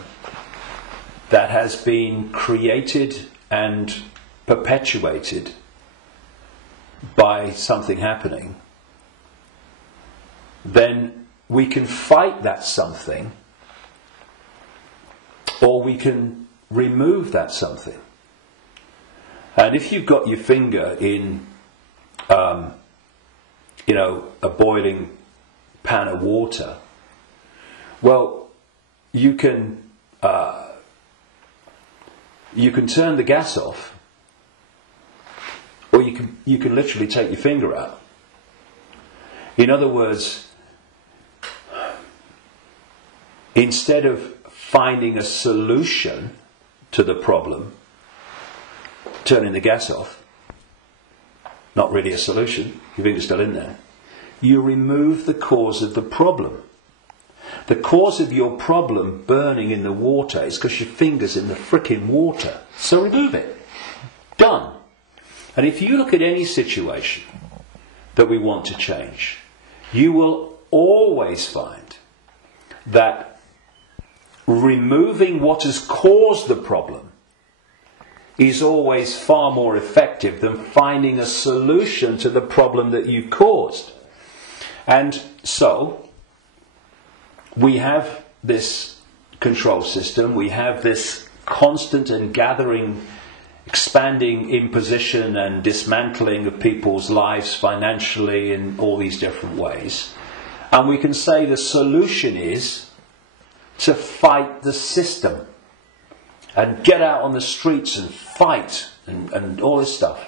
that has been created and perpetuated by something happening, then we can fight that something, or we can remove that something. And if you've got your finger in, a boiling pan of water, well, you can turn the gas off, or you can literally take your finger out. In other words, instead of finding a solution to the problem, turning the gas off, not really a solution, your finger's still in there, you remove the cause of the problem. The cause of your problem burning in the water is because your finger's in the frickin' water. So remove it. Done. And if you look at any situation that we want to change, you will always find that removing what has caused the problem is always far more effective than finding a solution to the problem that you've caused. And so, we have this control system, we have this constant and gathering, expanding imposition and dismantling of people's lives financially in all these different ways. And we can say the solution is to fight the system and get out on the streets and fight and all this stuff.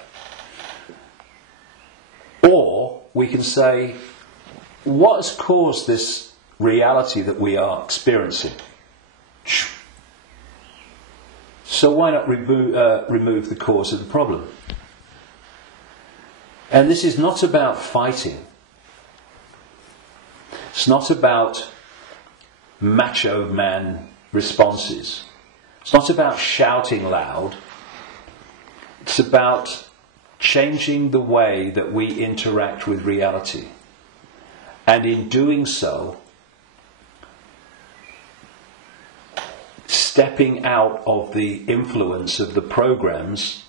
Or we can say, what has caused this reality that we are experiencing? So why not remove the cause of the problem? And this is not about fighting. It's not about macho man responses. It's not about shouting loud. It's about changing the way that we interact with reality. And in doing so, stepping out of the influence of the programs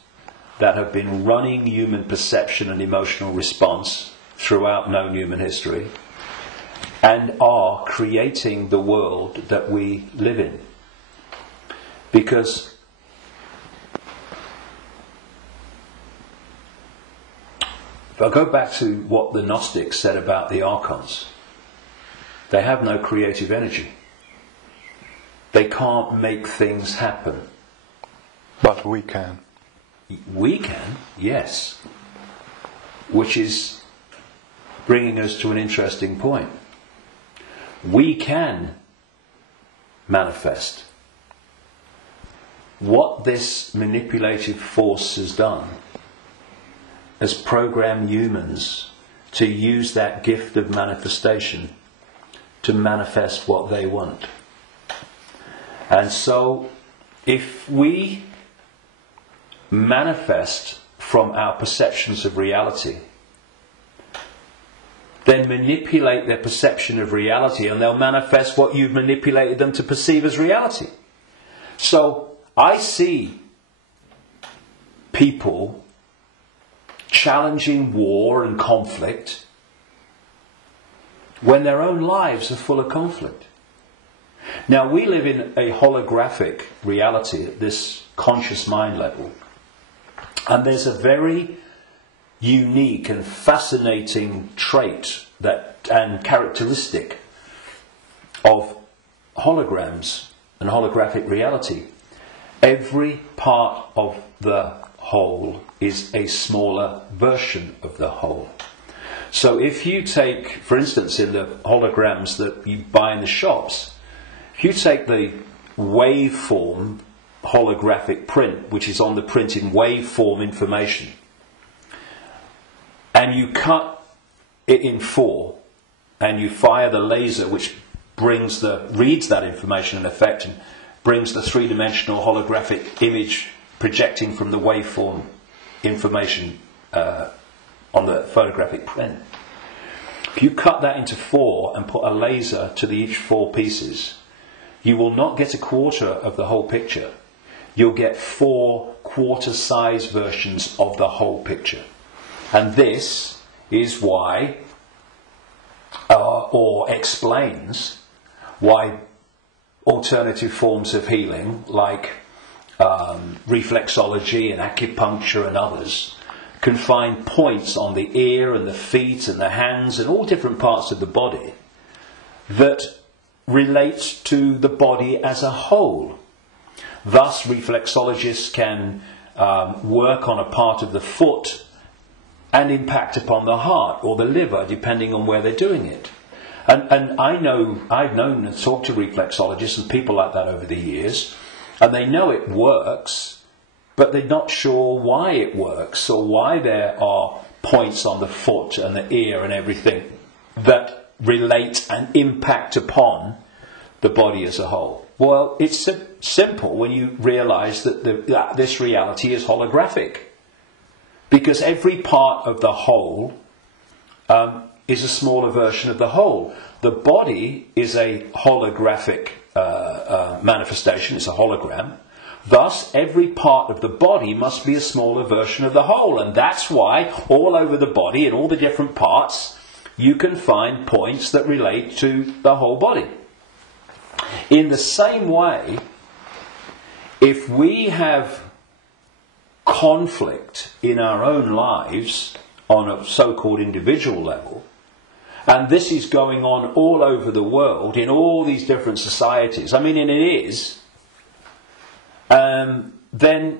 that have been running human perception and emotional response throughout known human history, and are creating the world that we live in. Because if I go back to what the Gnostics said about the archons, they have no creative energy. They can't make things happen. But we can. We can, yes. Which is bringing us to an interesting point. We can manifest. What this manipulative force has done has programmed humans to use that gift of manifestation to manifest what they want. And so, if we manifest from our perceptions of reality, then manipulate their perception of reality, and they'll manifest what you've manipulated them to perceive as reality. So, I see people challenging war and conflict when their own lives are full of conflict. Now, we live in a holographic reality at this conscious mind level, and there's a very unique and fascinating trait and characteristic of holograms and holographic reality. Every part of the whole is a smaller version of the whole. So if you take, for instance, in the holograms that you buy in the shops, if you take the waveform holographic print, which is on the print in waveform information, and you cut it in 4, and you fire the laser which reads that information in effect and brings the 3-dimensional holographic image projecting from the waveform information on the photographic print. If you cut that into 4 and put a laser to each 4 pieces, you will not get a quarter of the whole picture. You'll get 4 quarter-size versions of the whole picture. And this is why, or explains why alternative forms of healing, like reflexology and acupuncture and others, can find points on the ear and the feet and the hands and all different parts of the body that relate to the body as a whole. Thus, reflexologists can work on a part of the foot and impact upon the heart or the liver, depending on where they're doing it. And I've known and talked to reflexologists and people like that over the years, and they know it works, but they're not sure why it works or why there are points on the foot and the ear and everything that relate and impact upon the body as a whole. Well, it's simple when you realise that this reality is holographic, because every part of the whole is a smaller version of the whole. The body is a holographic manifestation, it's a hologram. Thus, every part of the body must be a smaller version of the whole. And that's why all over the body, in all the different parts, you can find points that relate to the whole body. In the same way, if we have conflict in our own lives on a so-called individual level, and this is going on all over the world in all these different societies, and it is, then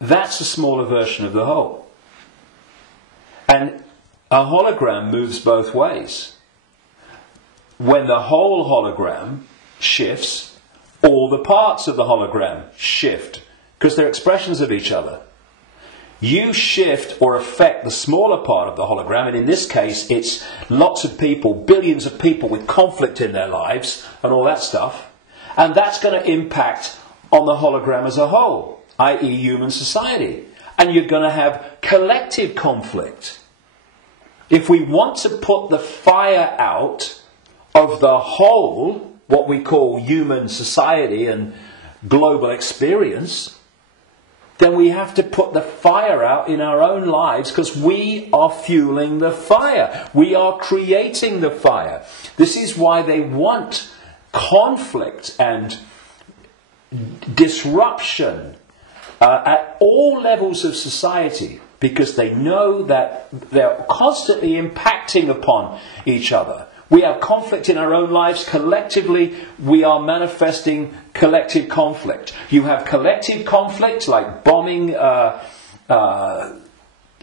that's a smaller version of the whole. And a hologram moves both ways. When the whole hologram shifts, all the parts of the hologram shift, because they're expressions of each other. You shift or affect the smaller part of the hologram, and in this case it's lots of people, billions of people with conflict in their lives and all that stuff, and that's going to impact on the hologram as a whole, i.e. human society. And you're going to have collective conflict. If we want to put the fire out of the whole, what we call human society and global experience, then we have to put the fire out in our own lives, because we are fueling the fire. We are creating the fire. This is why they want conflict and disruption at all levels of society, because they know that they're constantly impacting upon each other. We have conflict in our own lives. Collectively, we are manifesting collective conflict. You have collective conflict like bombing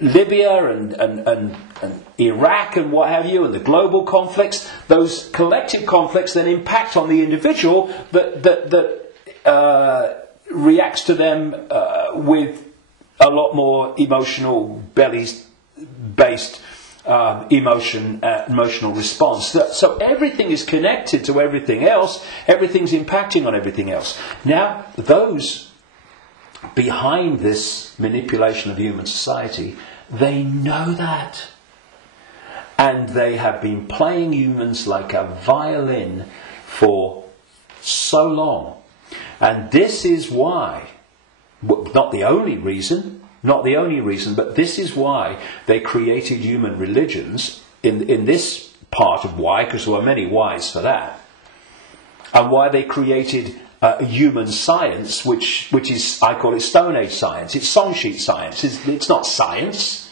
Libya and Iraq and what have you, and the global conflicts. Those collective conflicts then impact on the individual that reacts to them with a lot more emotional, based emotional response. So everything is connected to everything else. Everything's impacting on everything else. Now, those behind this manipulation of human society, they know that. And they have been playing humans like a violin for so long. And this is why, not the only reason, but this is why they created human religions in this part of why, because there were many whys for that, and why they created human science, which is, I call it Stone Age science. It's song sheet science. It's not science.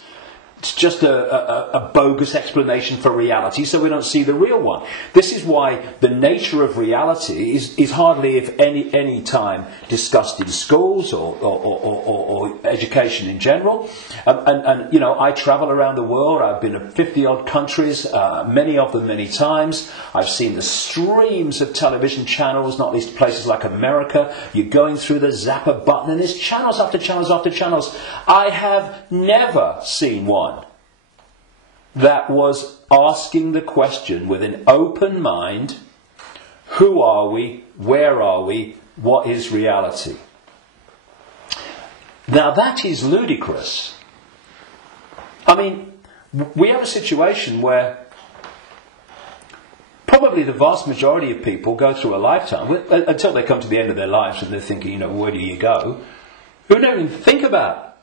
it's just a bogus explanation for reality, so we don't see the real one. This is why the nature of reality is hardly, if any time, discussed in schools or education in general. And you know, I travel around the world. I've been to 50-odd countries, many of them many times. I've seen the streams of television channels, not least places like America. You're going through the zapper button, and there's channels after channels after channels. I have never seen one that was asking the question with an open mind: who are we? Where are we? What is reality? Now that is ludicrous. I mean, we have a situation where probably the vast majority of people go through a lifetime, until they come to the end of their lives and they're thinking, you know, where do you go? Who don't even think about,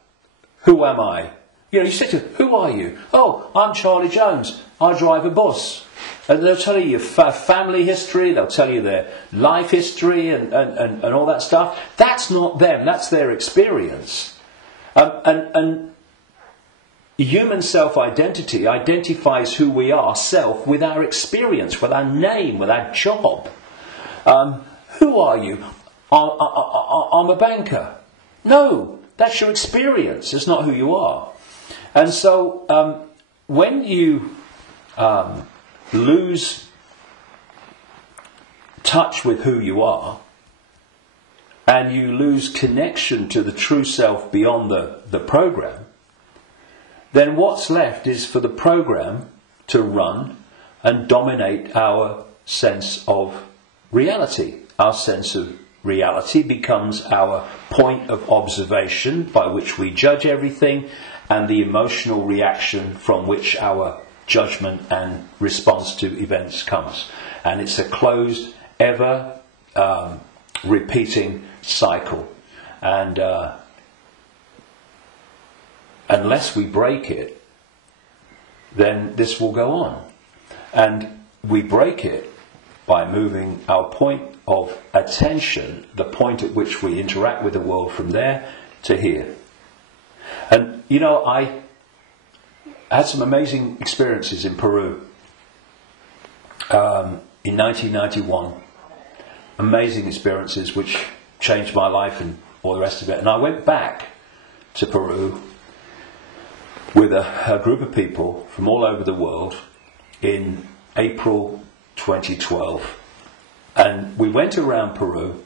who am I? You know, you say to them, who are you? Oh, I'm Charlie Jones. I drive a bus. And they'll tell you your family history, they'll tell you their life history and all that stuff. That's not them, that's their experience. And human self-identity identifies who we are, self, with our experience, with our name, with our job. Who are you? I'm a banker. No, that's your experience, it's not who you are. And so when you lose touch with who you are, and you lose connection to the true self beyond the program, then what's left is for the program to run and dominate our sense of reality. Our sense of reality becomes our point of observation by which we judge everything, and the emotional reaction from which our judgment and response to events comes. And it's a closed, ever repeating cycle. And unless we break it, then this will go on. And we break it by moving our point of attention, the point at which we interact with the world, from there to here. And you know, I had some amazing experiences in Peru in 1991. Amazing experiences which changed my life and all the rest of it. And I went back to Peru with a group of people from all over the world in April 2012. And we went around Peru,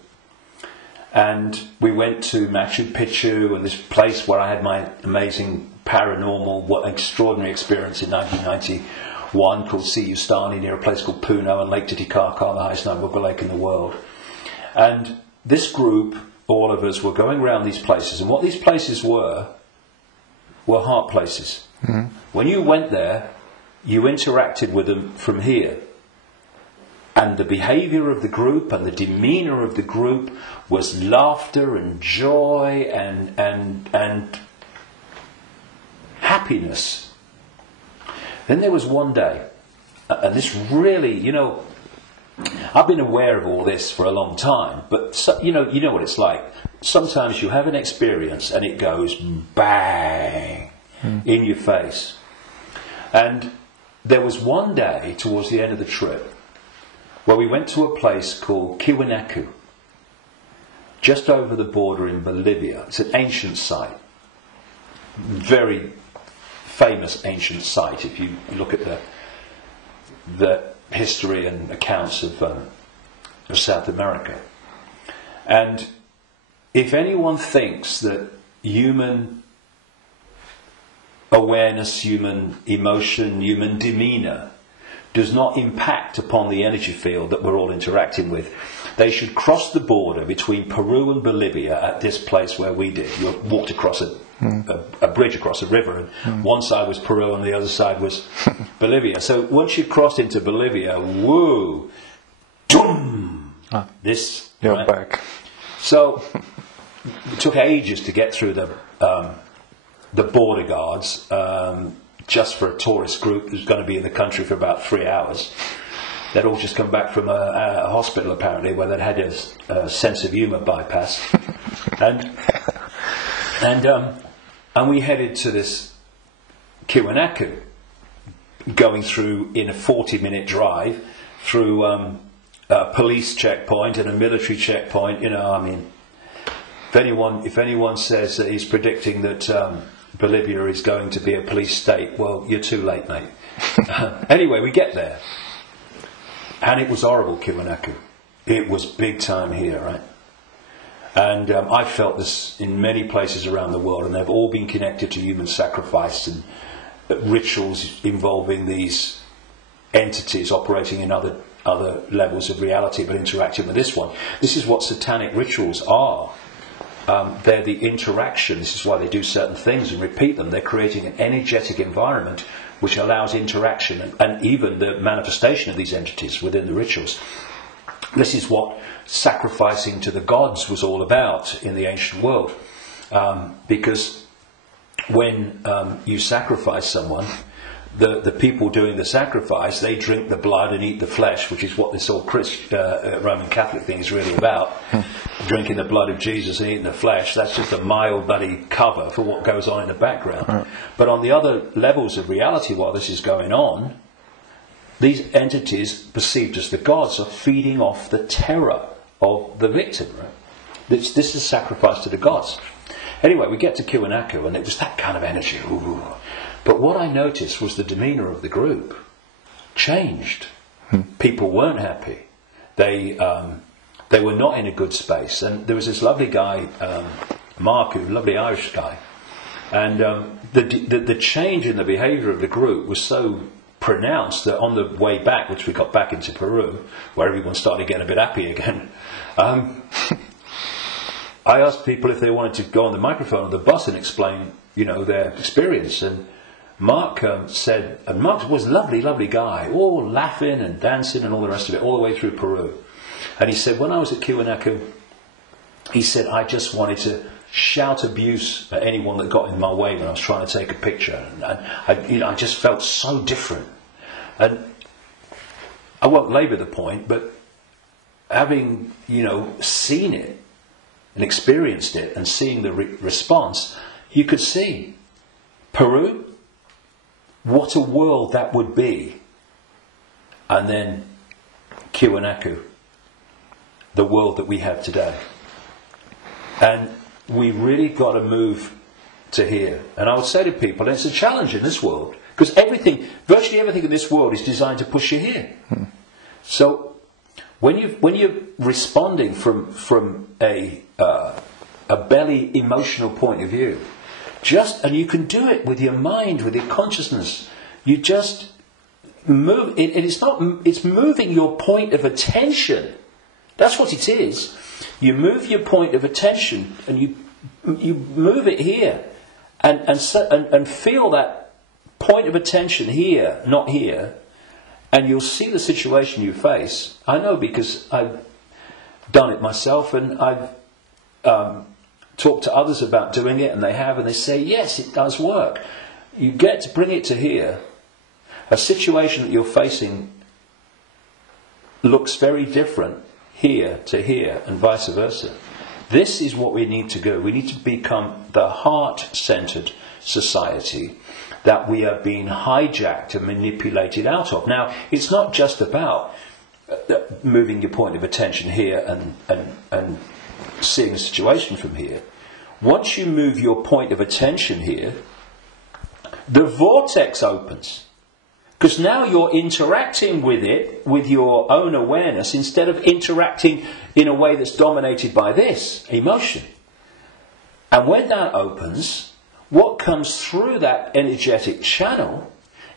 and we went to Machu Picchu and this place where I had my amazing paranormal, what extraordinary experience in 1991 called Siyustani, near a place called Puno, and Lake Titicaca, the highest known lake in the world. And this group, all of us, were going around these places, and what these places were heart places. Mm-hmm. When you went there, you interacted with them from here. And the behaviour of the group and the demeanour of the group was laughter and joy and happiness. Then there was one day, and this really, you know, I've been aware of all this for a long time, but you know what it's like. Sometimes you have an experience and it goes bang in your face. And there was one day towards the end of the trip where we went to a place called Tiwanaku, just over the border in Bolivia. It's an ancient site, very famous ancient site if you look at the history and accounts of South America. And if anyone thinks that human awareness, human emotion, human demeanour does not impact upon the energy field that we're all interacting with, they should cross the border between Peru and Bolivia at this place where we did. You walked across a bridge across a river, and one side was Peru and the other side was Bolivia. So once you crossed into Bolivia, woo, doom, you're right? Back. So it took ages to get through the border guards, just for a tourist group who's going to be in the country for about 3 hours. They'd all just come back from a hospital, apparently, where they'd had a sense of humour bypass. And we headed to this Kiwanaku, going through in a 40-minute drive through a police checkpoint and a military checkpoint. You know, I mean, if anyone says that he's predicting that Bolivia is going to be a police state, well, you're too late, mate. Anyway, we get there, and it was horrible, Kiwanaku. It was big time here, right? And I felt this in many places around the world, and they've all been connected to human sacrifice and rituals involving these entities operating in other levels of reality, but interacting with this one. This is what satanic rituals are. They're the interaction. This is why they do certain things and repeat them. They're creating an energetic environment which allows interaction and even the manifestation of these entities within the rituals. This is what sacrificing to the gods was all about in the ancient world. Because when you sacrifice someone, the people doing the sacrifice, they drink the blood and eat the flesh, which is what this whole Roman Catholic thing is really about. Drinking the blood of Jesus and eating the flesh, that's just a mild bloody cover for what goes on in the background. But on the other levels of reality, while this is going on, these entities, perceived as the gods, are feeding off the terror of the victim. Right? This is sacrifice to the gods. Anyway, we get to Kiwanaku, and it was that kind of energy. Ooh. But what I noticed was the demeanour of the group changed. People weren't happy. They were not in a good space. And there was this lovely guy, Mark, a lovely Irish guy. And the change in the behaviour of the group was so pronounced that on the way back, which we got back into Peru, where everyone started getting a bit happy again, I asked people if they wanted to go on the microphone on the bus and explain, their experience. And Mark said, and Mark was a lovely guy, all laughing and dancing and all the rest of it, all the way through Peru. And he said, when I was at Kiwanaku, he said, I just wanted to shout abuse at anyone that got in my way when I was trying to take a picture. And I just felt so different. And I won't labour the point, but having, seen it and experienced it and seeing the response, you could see Peru, what a world that would be. And then Kiwanaku, the world that we have today. And we really got to move to here. And I would say to people, it's a challenge in this world, because virtually everything in this world is designed to push you here. So when you're responding from a belly emotional point of view, and you can do it with your mind, with your consciousness, you just move. It's moving your point of attention. That's what it is. You move your point of attention, and you move it here, and feel that point of attention here, not here, and you'll see the situation you face. I know because I've done it myself, and I've talked to others about doing it, and they say, yes, it does work. You get to bring it to here. A situation that you're facing looks very different here to here, and vice versa. This is what we need to go. We need to become the heart-centered society that we are being hijacked and manipulated out of. Now, it's not just about moving your point of attention here and seeing the situation from here. Once you move your point of attention here, the vortex opens. Because now you're interacting with it with your own awareness instead of interacting in a way that's dominated by this emotion. And when that opens, what comes through that energetic channel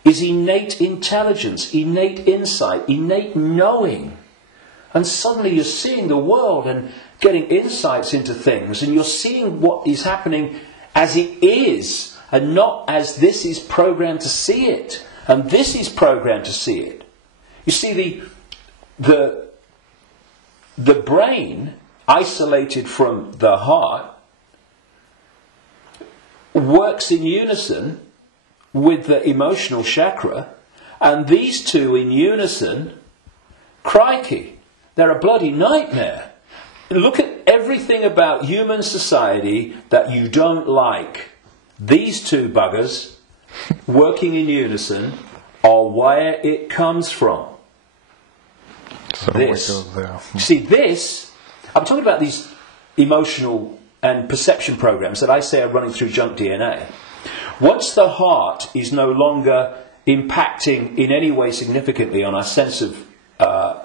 is innate intelligence, innate insight, innate knowing. And suddenly you're seeing the world and getting insights into things, and you're seeing what is happening as it is, and not as this is programmed to see it. And this is programmed to see it. You see, the brain, isolated from the heart, works in unison with the emotional chakra, and these two in unison, crikey, they're a bloody nightmare. Look at everything about human society that you don't like. These two buggers working in unison are where it comes from. So This. we go there. See, this, I'm talking about these emotional and perception programs that I say are running through junk DNA. Once the heart is no longer impacting in any way significantly on our sense of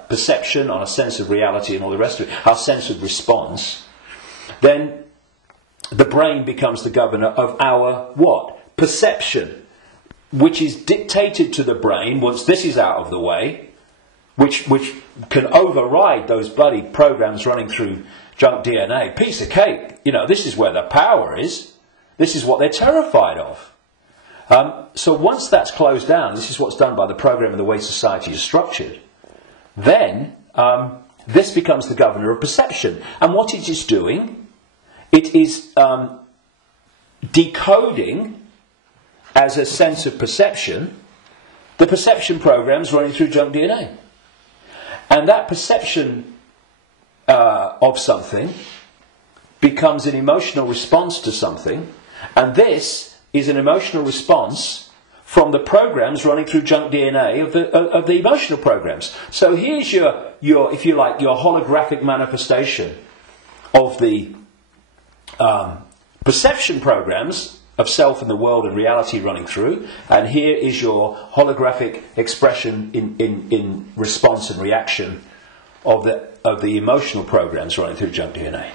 perception, on our sense of reality and all the rest of it, our sense of response, then the brain becomes the governor of our what? Perception, which is dictated to the brain once this is out of the way, which can override those bloody programs running through junk DNA. Piece of cake. You know, this is where the power is. This is what they're terrified of. So once that's closed down, this is what's done by the program and the way society is structured, then this becomes the governor of perception. And what it is doing, it is decoding as a sense of perception the perception programs running through junk DNA. And that perception of something becomes an emotional response to something, and this is an emotional response from the programs running through junk DNA of the emotional programs. So here's your if you like, your holographic manifestation of the perception programs of self and the world and reality running through, and here is your holographic expression in response and reaction of the emotional programs running through junk DNA.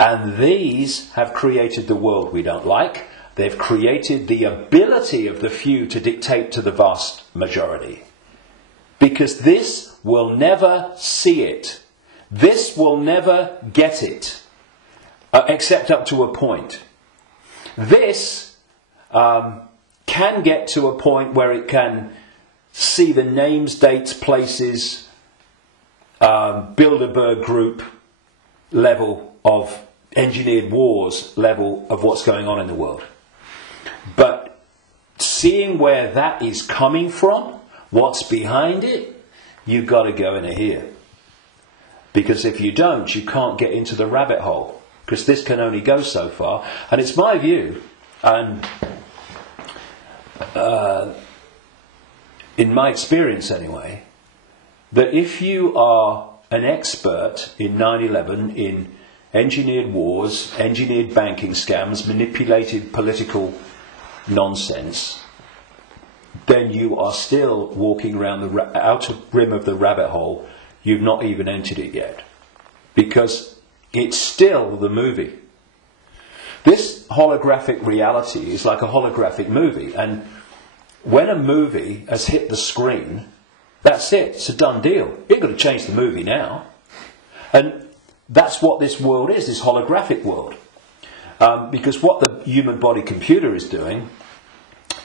And these have created the world we don't like. They've created the ability of the few to dictate to the vast majority. Because this will never see it. This will never get it. Except up to a point. This can get to a point where it can see the names, dates, places, Bilderberg group level of engineered wars level of what's going on in the world. But seeing where that is coming from, what's behind it, you've got to go in here. Because if you don't, you can't get into the rabbit hole. Because this can only go so far. And it's my view, and in my experience anyway, that if you are an expert in 9/11, in engineered wars, engineered banking scams, manipulated political nonsense, then you are still walking around the outer rim of the rabbit hole. You've not even entered it yet. Because it's still the movie. This holographic reality is like a holographic movie. And when a movie has hit the screen, that's it. It's a done deal. You're going to change the movie now. And that's what this world is, this holographic world. Because what the human body computer is doing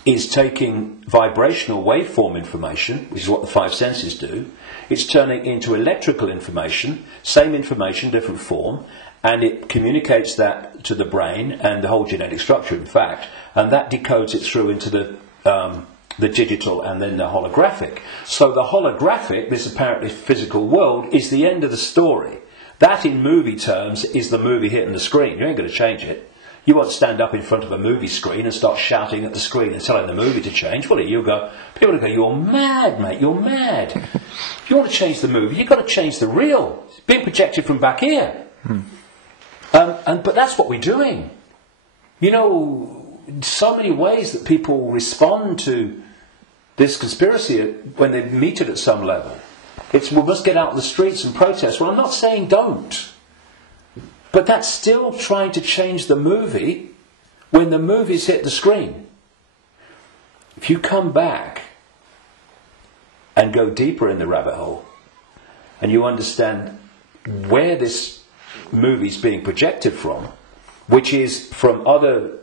is taking vibrational waveform information, which is what the five senses do. It's turning into electrical information, same information, different form, and it communicates that to the brain and the whole genetic structure, in fact, and that decodes it through into the digital and then the holographic. So the holographic, this apparently physical world, is the end of the story. That, in movie terms, is the movie hitting the screen. You ain't going to change it. You won't stand up in front of a movie screen and start shouting at the screen and telling the movie to change, will you? People will go, you're mad, mate, you're mad. If you want to change the movie, you've got to change the reel. It's being projected from back here. But that's what we're doing. You know, so many ways that people respond to this conspiracy when they meet it at some level. It's, we must get out in the streets and protest. Well, I'm not saying don't. But that's still trying to change the movie when the movie's hit the screen. If you come back and go deeper in the rabbit hole, and you understand where this movie's being projected from, which is from other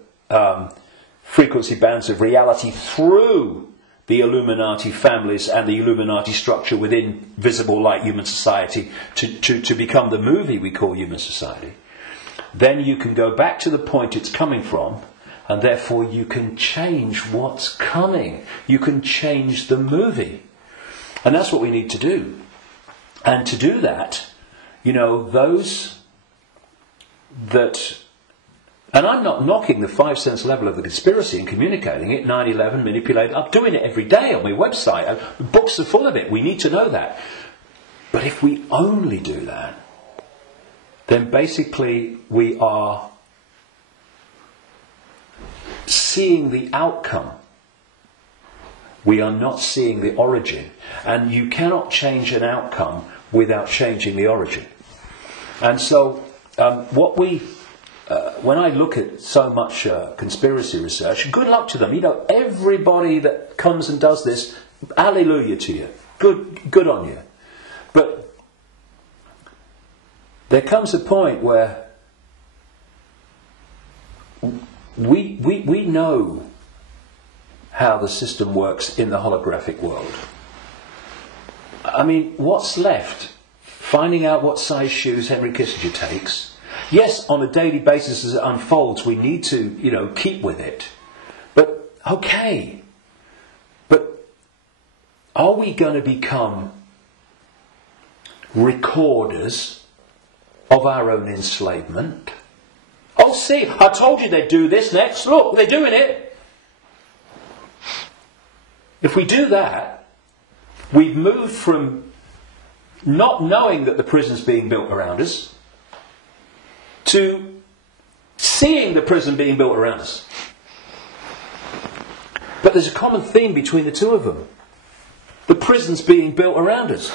frequency bands of reality through the Illuminati families and the Illuminati structure within visible light human society to become the movie we call human society, then you can go back to the point it's coming from, and therefore you can change what's coming. You can change the movie. And that's what we need to do. And to do that, you know, those that And I'm not knocking the 5 sense level of the conspiracy and communicating it, 9/11, manipulating. I'm doing it every day on my website. Books are full of it. We need to know that. But if we only do that, then basically we are seeing the outcome. We are not seeing the origin. And you cannot change an outcome without changing the origin. And so when I look at so much conspiracy research, good luck to them. You know, everybody that comes and does this, hallelujah to you. Good on you. But there comes a point where we know how the system works in the holographic world. I mean, what's left? Finding out what size shoes Henry Kissinger takes. Yes, on a daily basis as it unfolds, we need to, keep with it. But, okay. But are we going to become recorders of our own enslavement? Oh, see, I told you they'd do this next. Look, they're doing it. If we do that, we've moved from not knowing that the prison's being built around us to seeing the prison being built around us. But there's a common theme between the two of them. The prison's being built around us.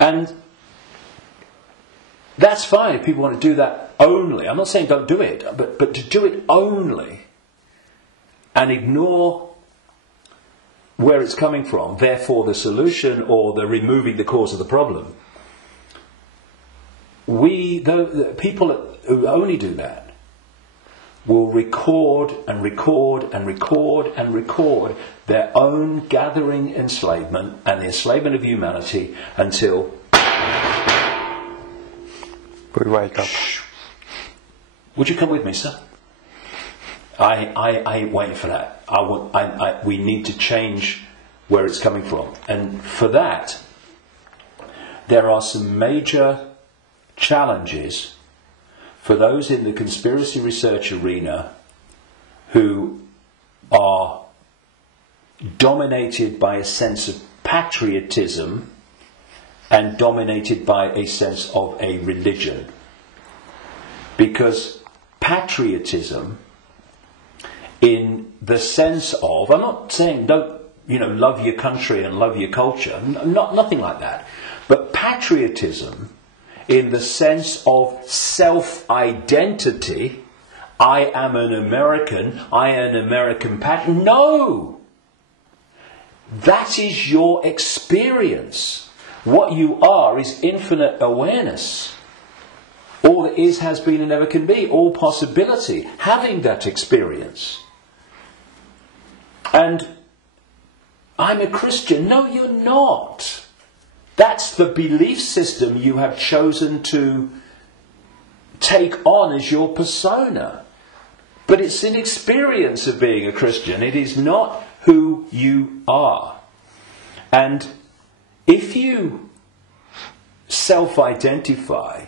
And that's fine if people want to do that only. I'm not saying don't do it, but to do it only and ignore where it's coming from, therefore the solution or the removing the cause of the problem. The people who only do that will record and record and record and record their own gathering enslavement and the enslavement of humanity until we wake up. Would you come with me, sir? I ain't waiting for that. We need to change where it's coming from. And for that, there are some major challenges for those in the conspiracy research arena who are dominated by a sense of patriotism and dominated by a sense of a religion. Because patriotism, in the sense of, I'm not saying don't, love your country and love your culture, nothing like that. But patriotism, in the sense of self-identity, I am an American, I am an American patriot. No! That is your experience. What you are is infinite awareness. All that is, has been, and never can be. All possibility. Having that experience. And I'm a Christian. No, you're not. That's the belief system you have chosen to take on as your persona. But it's an experience of being a Christian. It is not who you are. And if you self-identify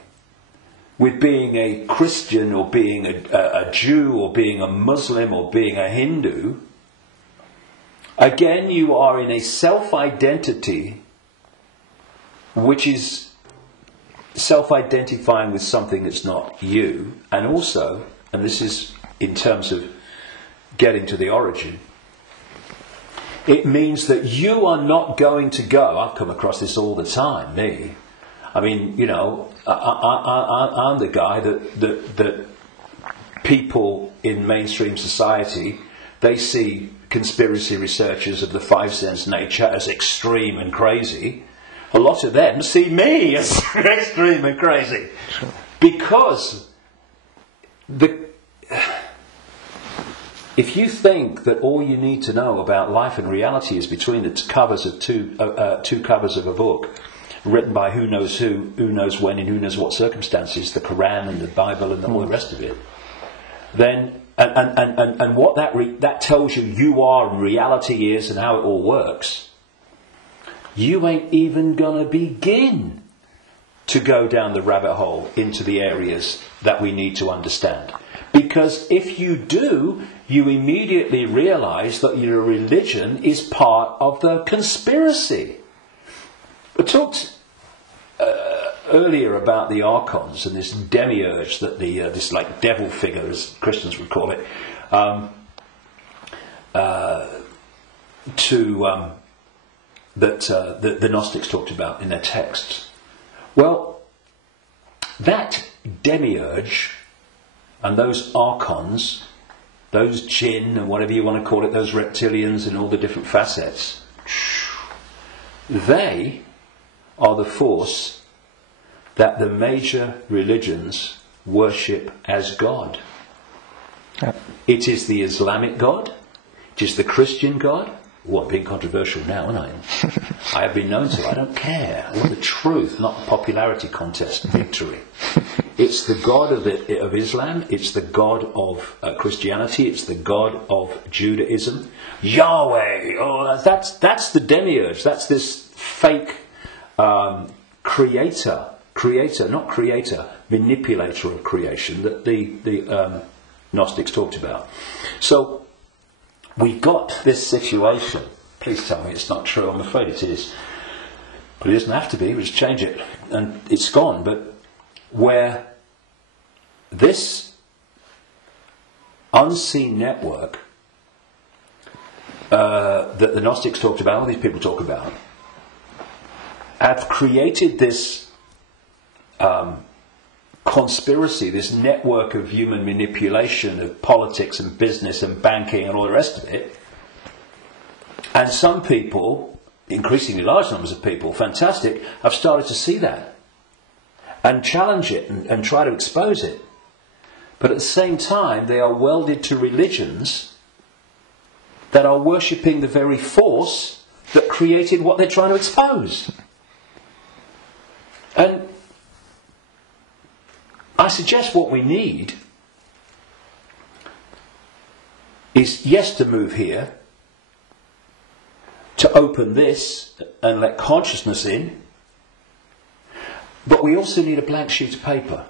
with being a Christian or being a Jew or being a Muslim or being a Hindu, again you are in a self-identity which is self-identifying with something that's not you. And also, and this is in terms of getting to the origin, it means that you are not going to go. I've come across this all the time, me. I mean, I'm the guy that people in mainstream society, they see conspiracy researchers of the 5 sense nature as extreme and crazy. A lot of them see me as extreme and crazy. Because if you think that all you need to know about life and reality is between the covers of two covers of a book, written by who knows when, and who knows what circumstances, the Quran and the Bible and all the rest of it, then and what that tells you are and reality is and how it all works, you ain't even gonna begin to go down the rabbit hole into the areas that we need to understand. Because if you do, you immediately realize that your religion is part of the conspiracy. I talked earlier about the archons and this demiurge, that this like devil figure, as Christians would call it, that the Gnostics talked about in their texts. Well, that demiurge and those archons, those jinn, and whatever you want to call it, those reptilians and all the different facets, they are the force that the major religions worship as God. Yep. It is the Islamic God, it is the Christian God. Oh, I'm being controversial now, aren't I? I have been known to. I don't care. I want the truth, not the popularity contest victory. It's the God of Islam. It's the God of Christianity. It's the God of Judaism. Yahweh. Oh, that's the demiurge. That's this fake manipulator of creation that the Gnostics talked about. So we've got this situation. Please tell me it's not true. I'm afraid it is. But it doesn't have to be. We just change it. And it's gone. But where this unseen network that the Gnostics talked about, all these people talk about, have created this conspiracy, this network of human manipulation of politics and business and banking and all the rest of it. And some people, increasingly large numbers of people, fantastic, have started to see that and challenge it and try to expose it. But at the same time, they are welded to religions that are worshipping the very force that created what they're trying to expose. And I suggest what we need is, yes, to move here, to open this and let consciousness in, but we also need a blank sheet of paper.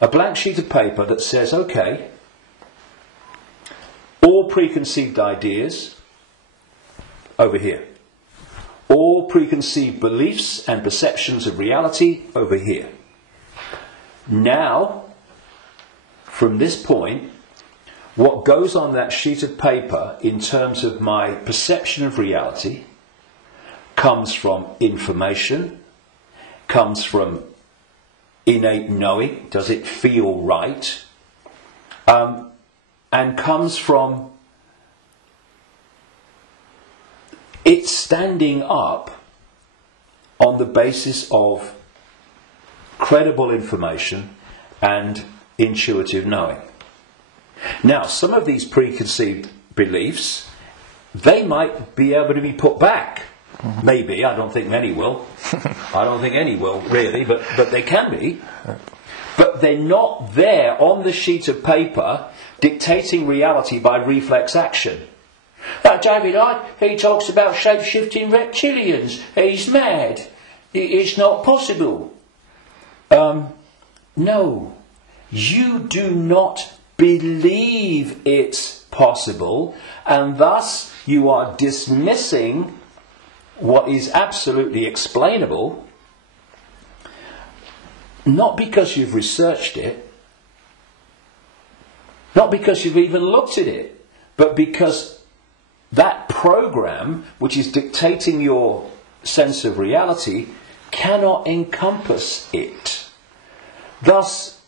A blank sheet of paper that says, okay, all preconceived ideas over here. All preconceived beliefs and perceptions of reality over here. Now, from this point, what goes on that sheet of paper in terms of my perception of reality comes from information, comes from innate knowing, does it feel right, and comes from it standing up on the basis of credible information and intuitive knowing. Now, some of these preconceived beliefs, they might be able to be put back. Maybe. I don't think many will. I don't think any will, really, but they can be. But they're not there on the sheet of paper dictating reality by reflex action. Like David Icke, he talks about shape-shifting reptilians. He's mad. It's not possible. No. You do not believe it's possible, and thus you are dismissing what is absolutely explainable, not because you've researched it, not because you've even looked at it, but because that program, which is dictating your sense of reality, cannot encompass it. Thus,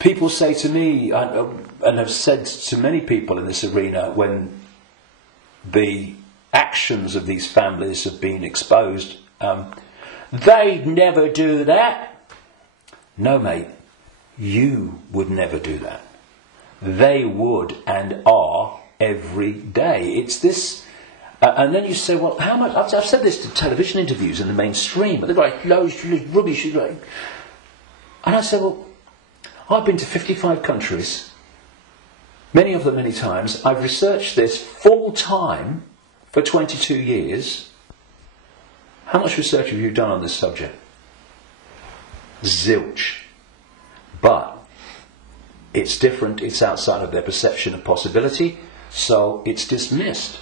people say to me, and have said to many people in this arena, when the actions of these families have been exposed, they'd never do that. No, mate, you would never do that. They would and are every day. It's this, and then you say, well, how much? I've said this to television interviews in the mainstream, but they're like loads of rubbish. And I said, well, I've been to 55 countries, many of them many times. I've researched this full time for 22 years. How much research have you done on this subject? zilch. But it's different, it's outside of their perception of possibility, so it's dismissed.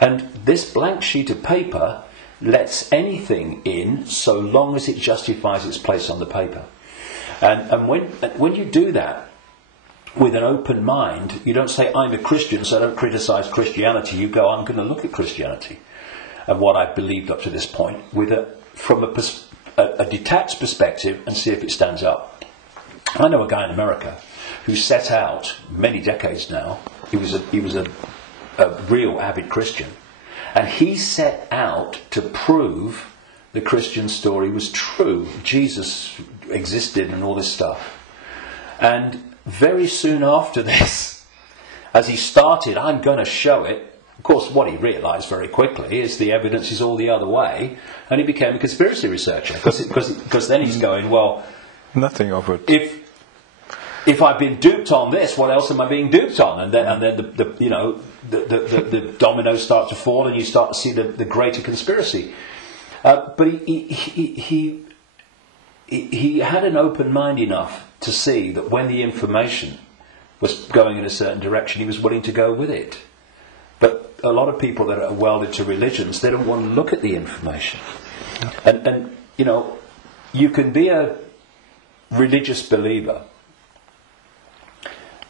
And this blank sheet of paper lets anything in so long as it justifies its place on the paper. And when you do that with an open mind, you don't say, I'm a Christian, so I don't criticize Christianity. You go, I'm going to look at Christianity and what I've believed up to this point from a detached perspective and see if it stands up. I know a guy in America who set out many decades now. He was a real avid Christian, and he set out to prove the Christian story was true. Jesus existed and all this stuff. And very soon after this, as he started, I'm going to show it. Of course, what he realised very quickly is the evidence is all the other way, and he became a conspiracy researcher because then he's going, well, nothing of it. If I've been duped on this, what else am I being duped on? And then the dominoes start to fall, and you start to see the greater conspiracy. But he had an open mind enough to see that when the information was going in a certain direction, he was willing to go with it. But a lot of people that are welded to religions, they don't want to look at the information. And you can be a religious believer,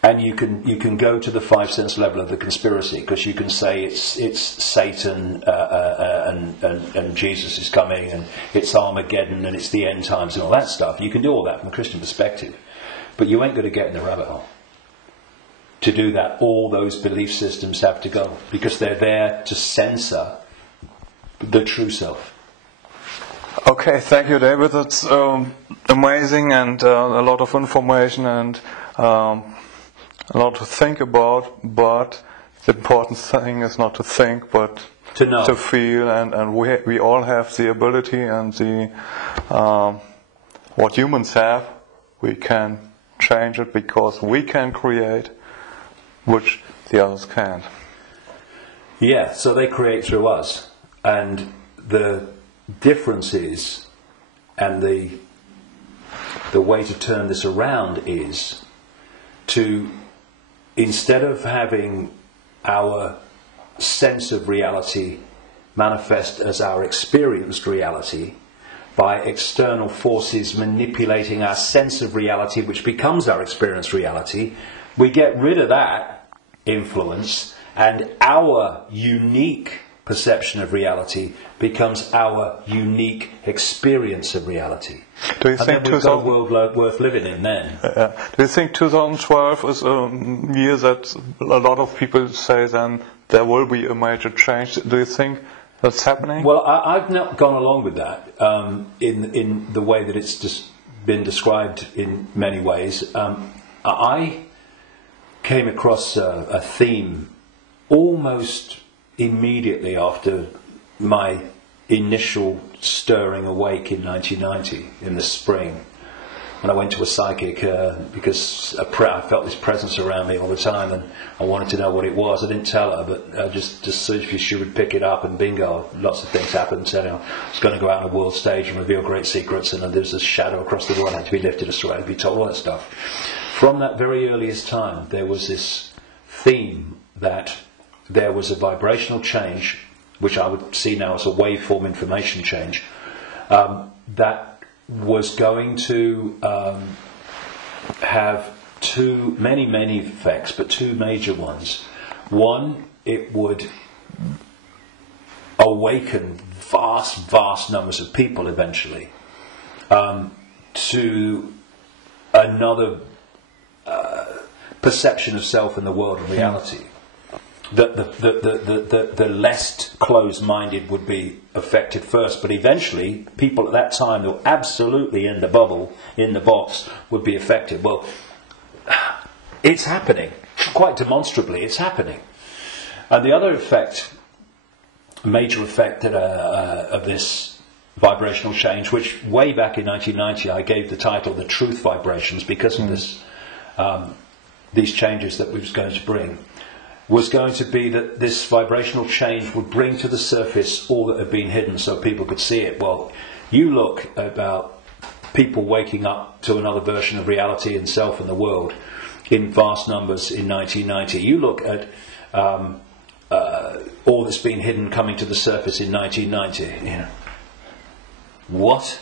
and you can go to the 5 sense level of the conspiracy, because you can say it's Satan and Jesus is coming, and it's Armageddon, and it's the end times and all that stuff. You can do all that from a Christian perspective, but you ain't going to get in the rabbit hole. To do that, all those belief systems have to go, because they're there to censor the true self. Okay, thank you, David. That's amazing, and a lot of information, and a lot to think about. But the important thing is not to think, but to know, to feel, and we all have the ability and the what humans have. We can change it because we can create, which the others can't. Yeah, so they create through us, and the difference is, and the way to turn this around is to, instead of having our sense of reality manifest as our experienced reality by external forces manipulating our sense of reality, which becomes our experienced reality, we get rid of that influence, and our unique perception of reality becomes our unique experience of reality. Do you think we've got a world worth living in then? Do you think 2012 is a year that a lot of people say then there will be a major change? Do you think that's happening? Well, I've not gone along with that in the way that it's just been described in many ways. I came across a theme almost immediately after my initial stirring awake in 1990, in the spring. And I went to a psychic because I felt this presence around me all the time, and I wanted to know what it was. I didn't tell her, but just so she would pick it up, and bingo, lots of things happened. So, I was going to go out on a world stage and reveal great secrets, and there's this shadow across the world had to be lifted, I had to be told all that stuff. From that very earliest time, there was this theme that there was a vibrational change, which I would see now as a waveform information change, that was going to have many effects, but two major ones. One, it would awaken vast numbers of people eventually to another perception of self in the world and reality. The less closed-minded would be affected first, but eventually people at that time who were absolutely in the bubble, in the box, would be affected. Well, it's happening. Quite demonstrably, it's happening. And the other effect, major effect of this vibrational change, which way back in 1990 I gave the title The Truth Vibrations because of this, these changes that we was going to bring, was going to be that this vibrational change would bring to the surface all that had been hidden so people could see it. Well, you look about people waking up to another version of reality and self and the world in vast numbers in 1990. You look at all that's been hidden coming to the surface in 1990. You know, what?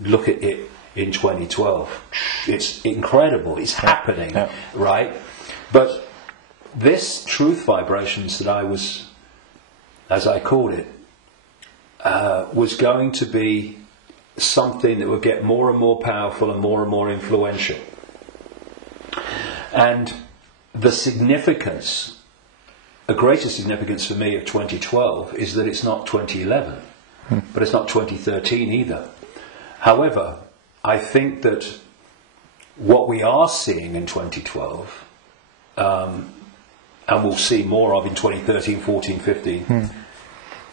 Look at it in 2012. It's incredible. It's happening, right? But this truth vibrations that I was, as I called it, was going to be something that would get more and more powerful and more influential. And the significance, a greater significance for me of 2012 is that it's not 2011, but it's not 2013 either. However, I think that what we are seeing in 2012, and we'll see more of in 2013, 14, 15,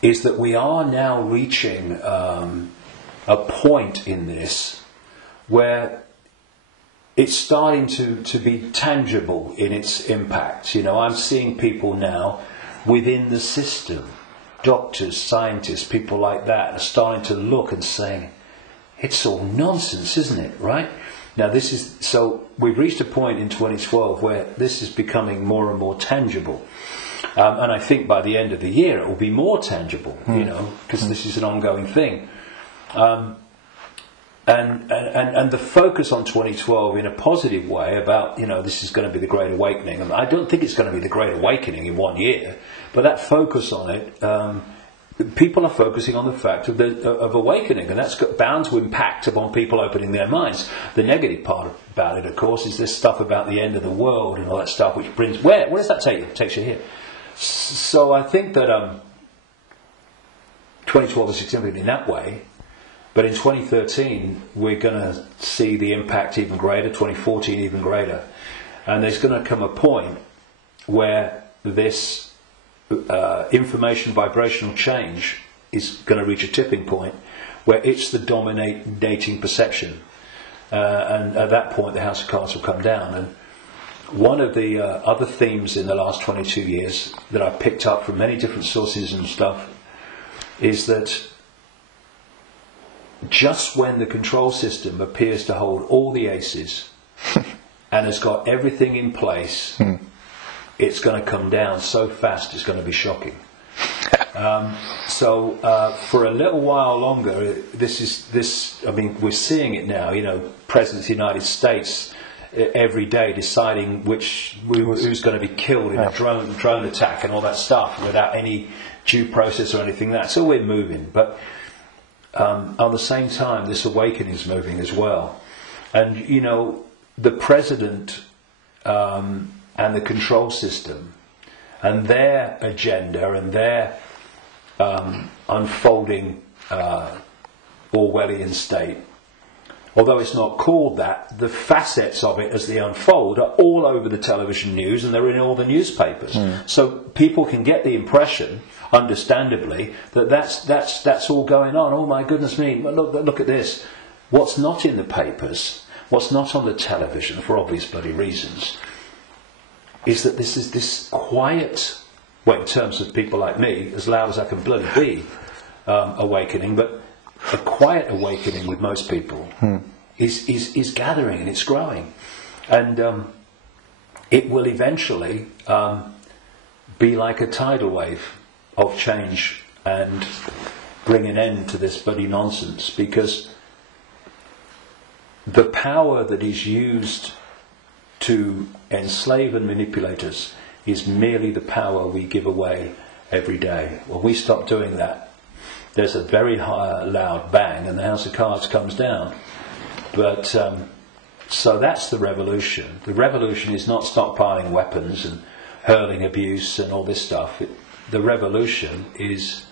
is that we are now reaching a point in this where it's starting to be tangible in its impact. You know, I'm seeing people now within the system, doctors, scientists, people like that, are starting to look and saying, it's all nonsense, isn't it, right? Now so we've reached a point in 2012 where this is becoming more and more tangible. And I think by the end of the year it will be more tangible, you know, because this is an ongoing thing. And the focus on 2012 in a positive way about, you know, this is going to be the Great Awakening. And I don't think it's going to be the Great Awakening in 1 year, but that focus on it, people are focusing on the fact of awakening, and that's bound to impact upon people opening their minds. The negative part about it, of course, is this stuff about the end of the world and all that stuff, which brings... Where does that take you? It takes you here. So I think that 2012 is significant in that way. But in 2013, we're going to see the impact even greater, 2014 even greater. And there's going to come a point where this information vibrational change is going to reach a tipping point where it's the dominating perception. And at that point, the House of Cards will come down. And one of the other themes in the last 22 years that I've picked up from many different sources and stuff is that just when the control system appears to hold all the aces and has got everything in place, it's going to come down so fast it's going to be shocking. So for a little while longer, I mean, we're seeing it now, you know, President of the United States every day deciding who's going to be killed in a drone attack and all that stuff without any due process or anything like that. So we're moving, but at the same time, this awakening is moving as well. And, you know, the president and the control system and their agenda and their unfolding Orwellian state, although it's not called that, the facets of it as they unfold are all over the television news and they're in all the newspapers. So people can get the impression, understandably, that's all going on. Oh my goodness me, look at this. What's not in the papers, what's not on the television, for obvious bloody reasons, is that this is this quiet, well, in terms of people like me, as loud as I can bloody be, awakening, but a quiet awakening with most people is gathering and it's growing. And it will eventually be like a tidal wave of change and bring an end to this bloody nonsense, because the power that is used to enslave and manipulate us is merely the power we give away every day. When we stop doing that, there's a very loud bang and the House of Cards comes down. But so that's the revolution. The revolution is not stockpiling weapons and hurling abuse and all this stuff. The revolution is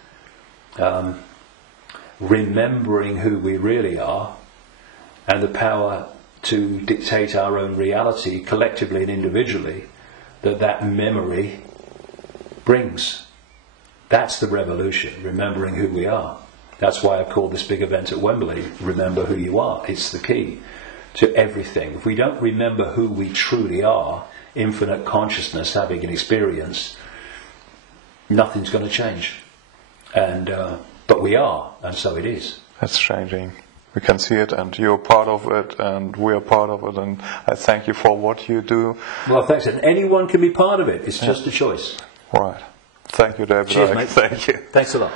remembering who we really are and the power to dictate our own reality collectively and individually that memory brings. That's the revolution, remembering who we are. That's why I've called this big event at Wembley, Remember Who You Are. It's the key to everything. If we don't remember who we truly are, infinite consciousness having an experience, nothing's going to change. And but we are, and so it is. That's changing. we can see it, and you're part of it, and we are part of it, and I thank you for what you do. Well, thanks. And anyone can be part of it. It's just a choice. Right. Thank you, David. Cheers, mate. Thank you. Thanks a lot.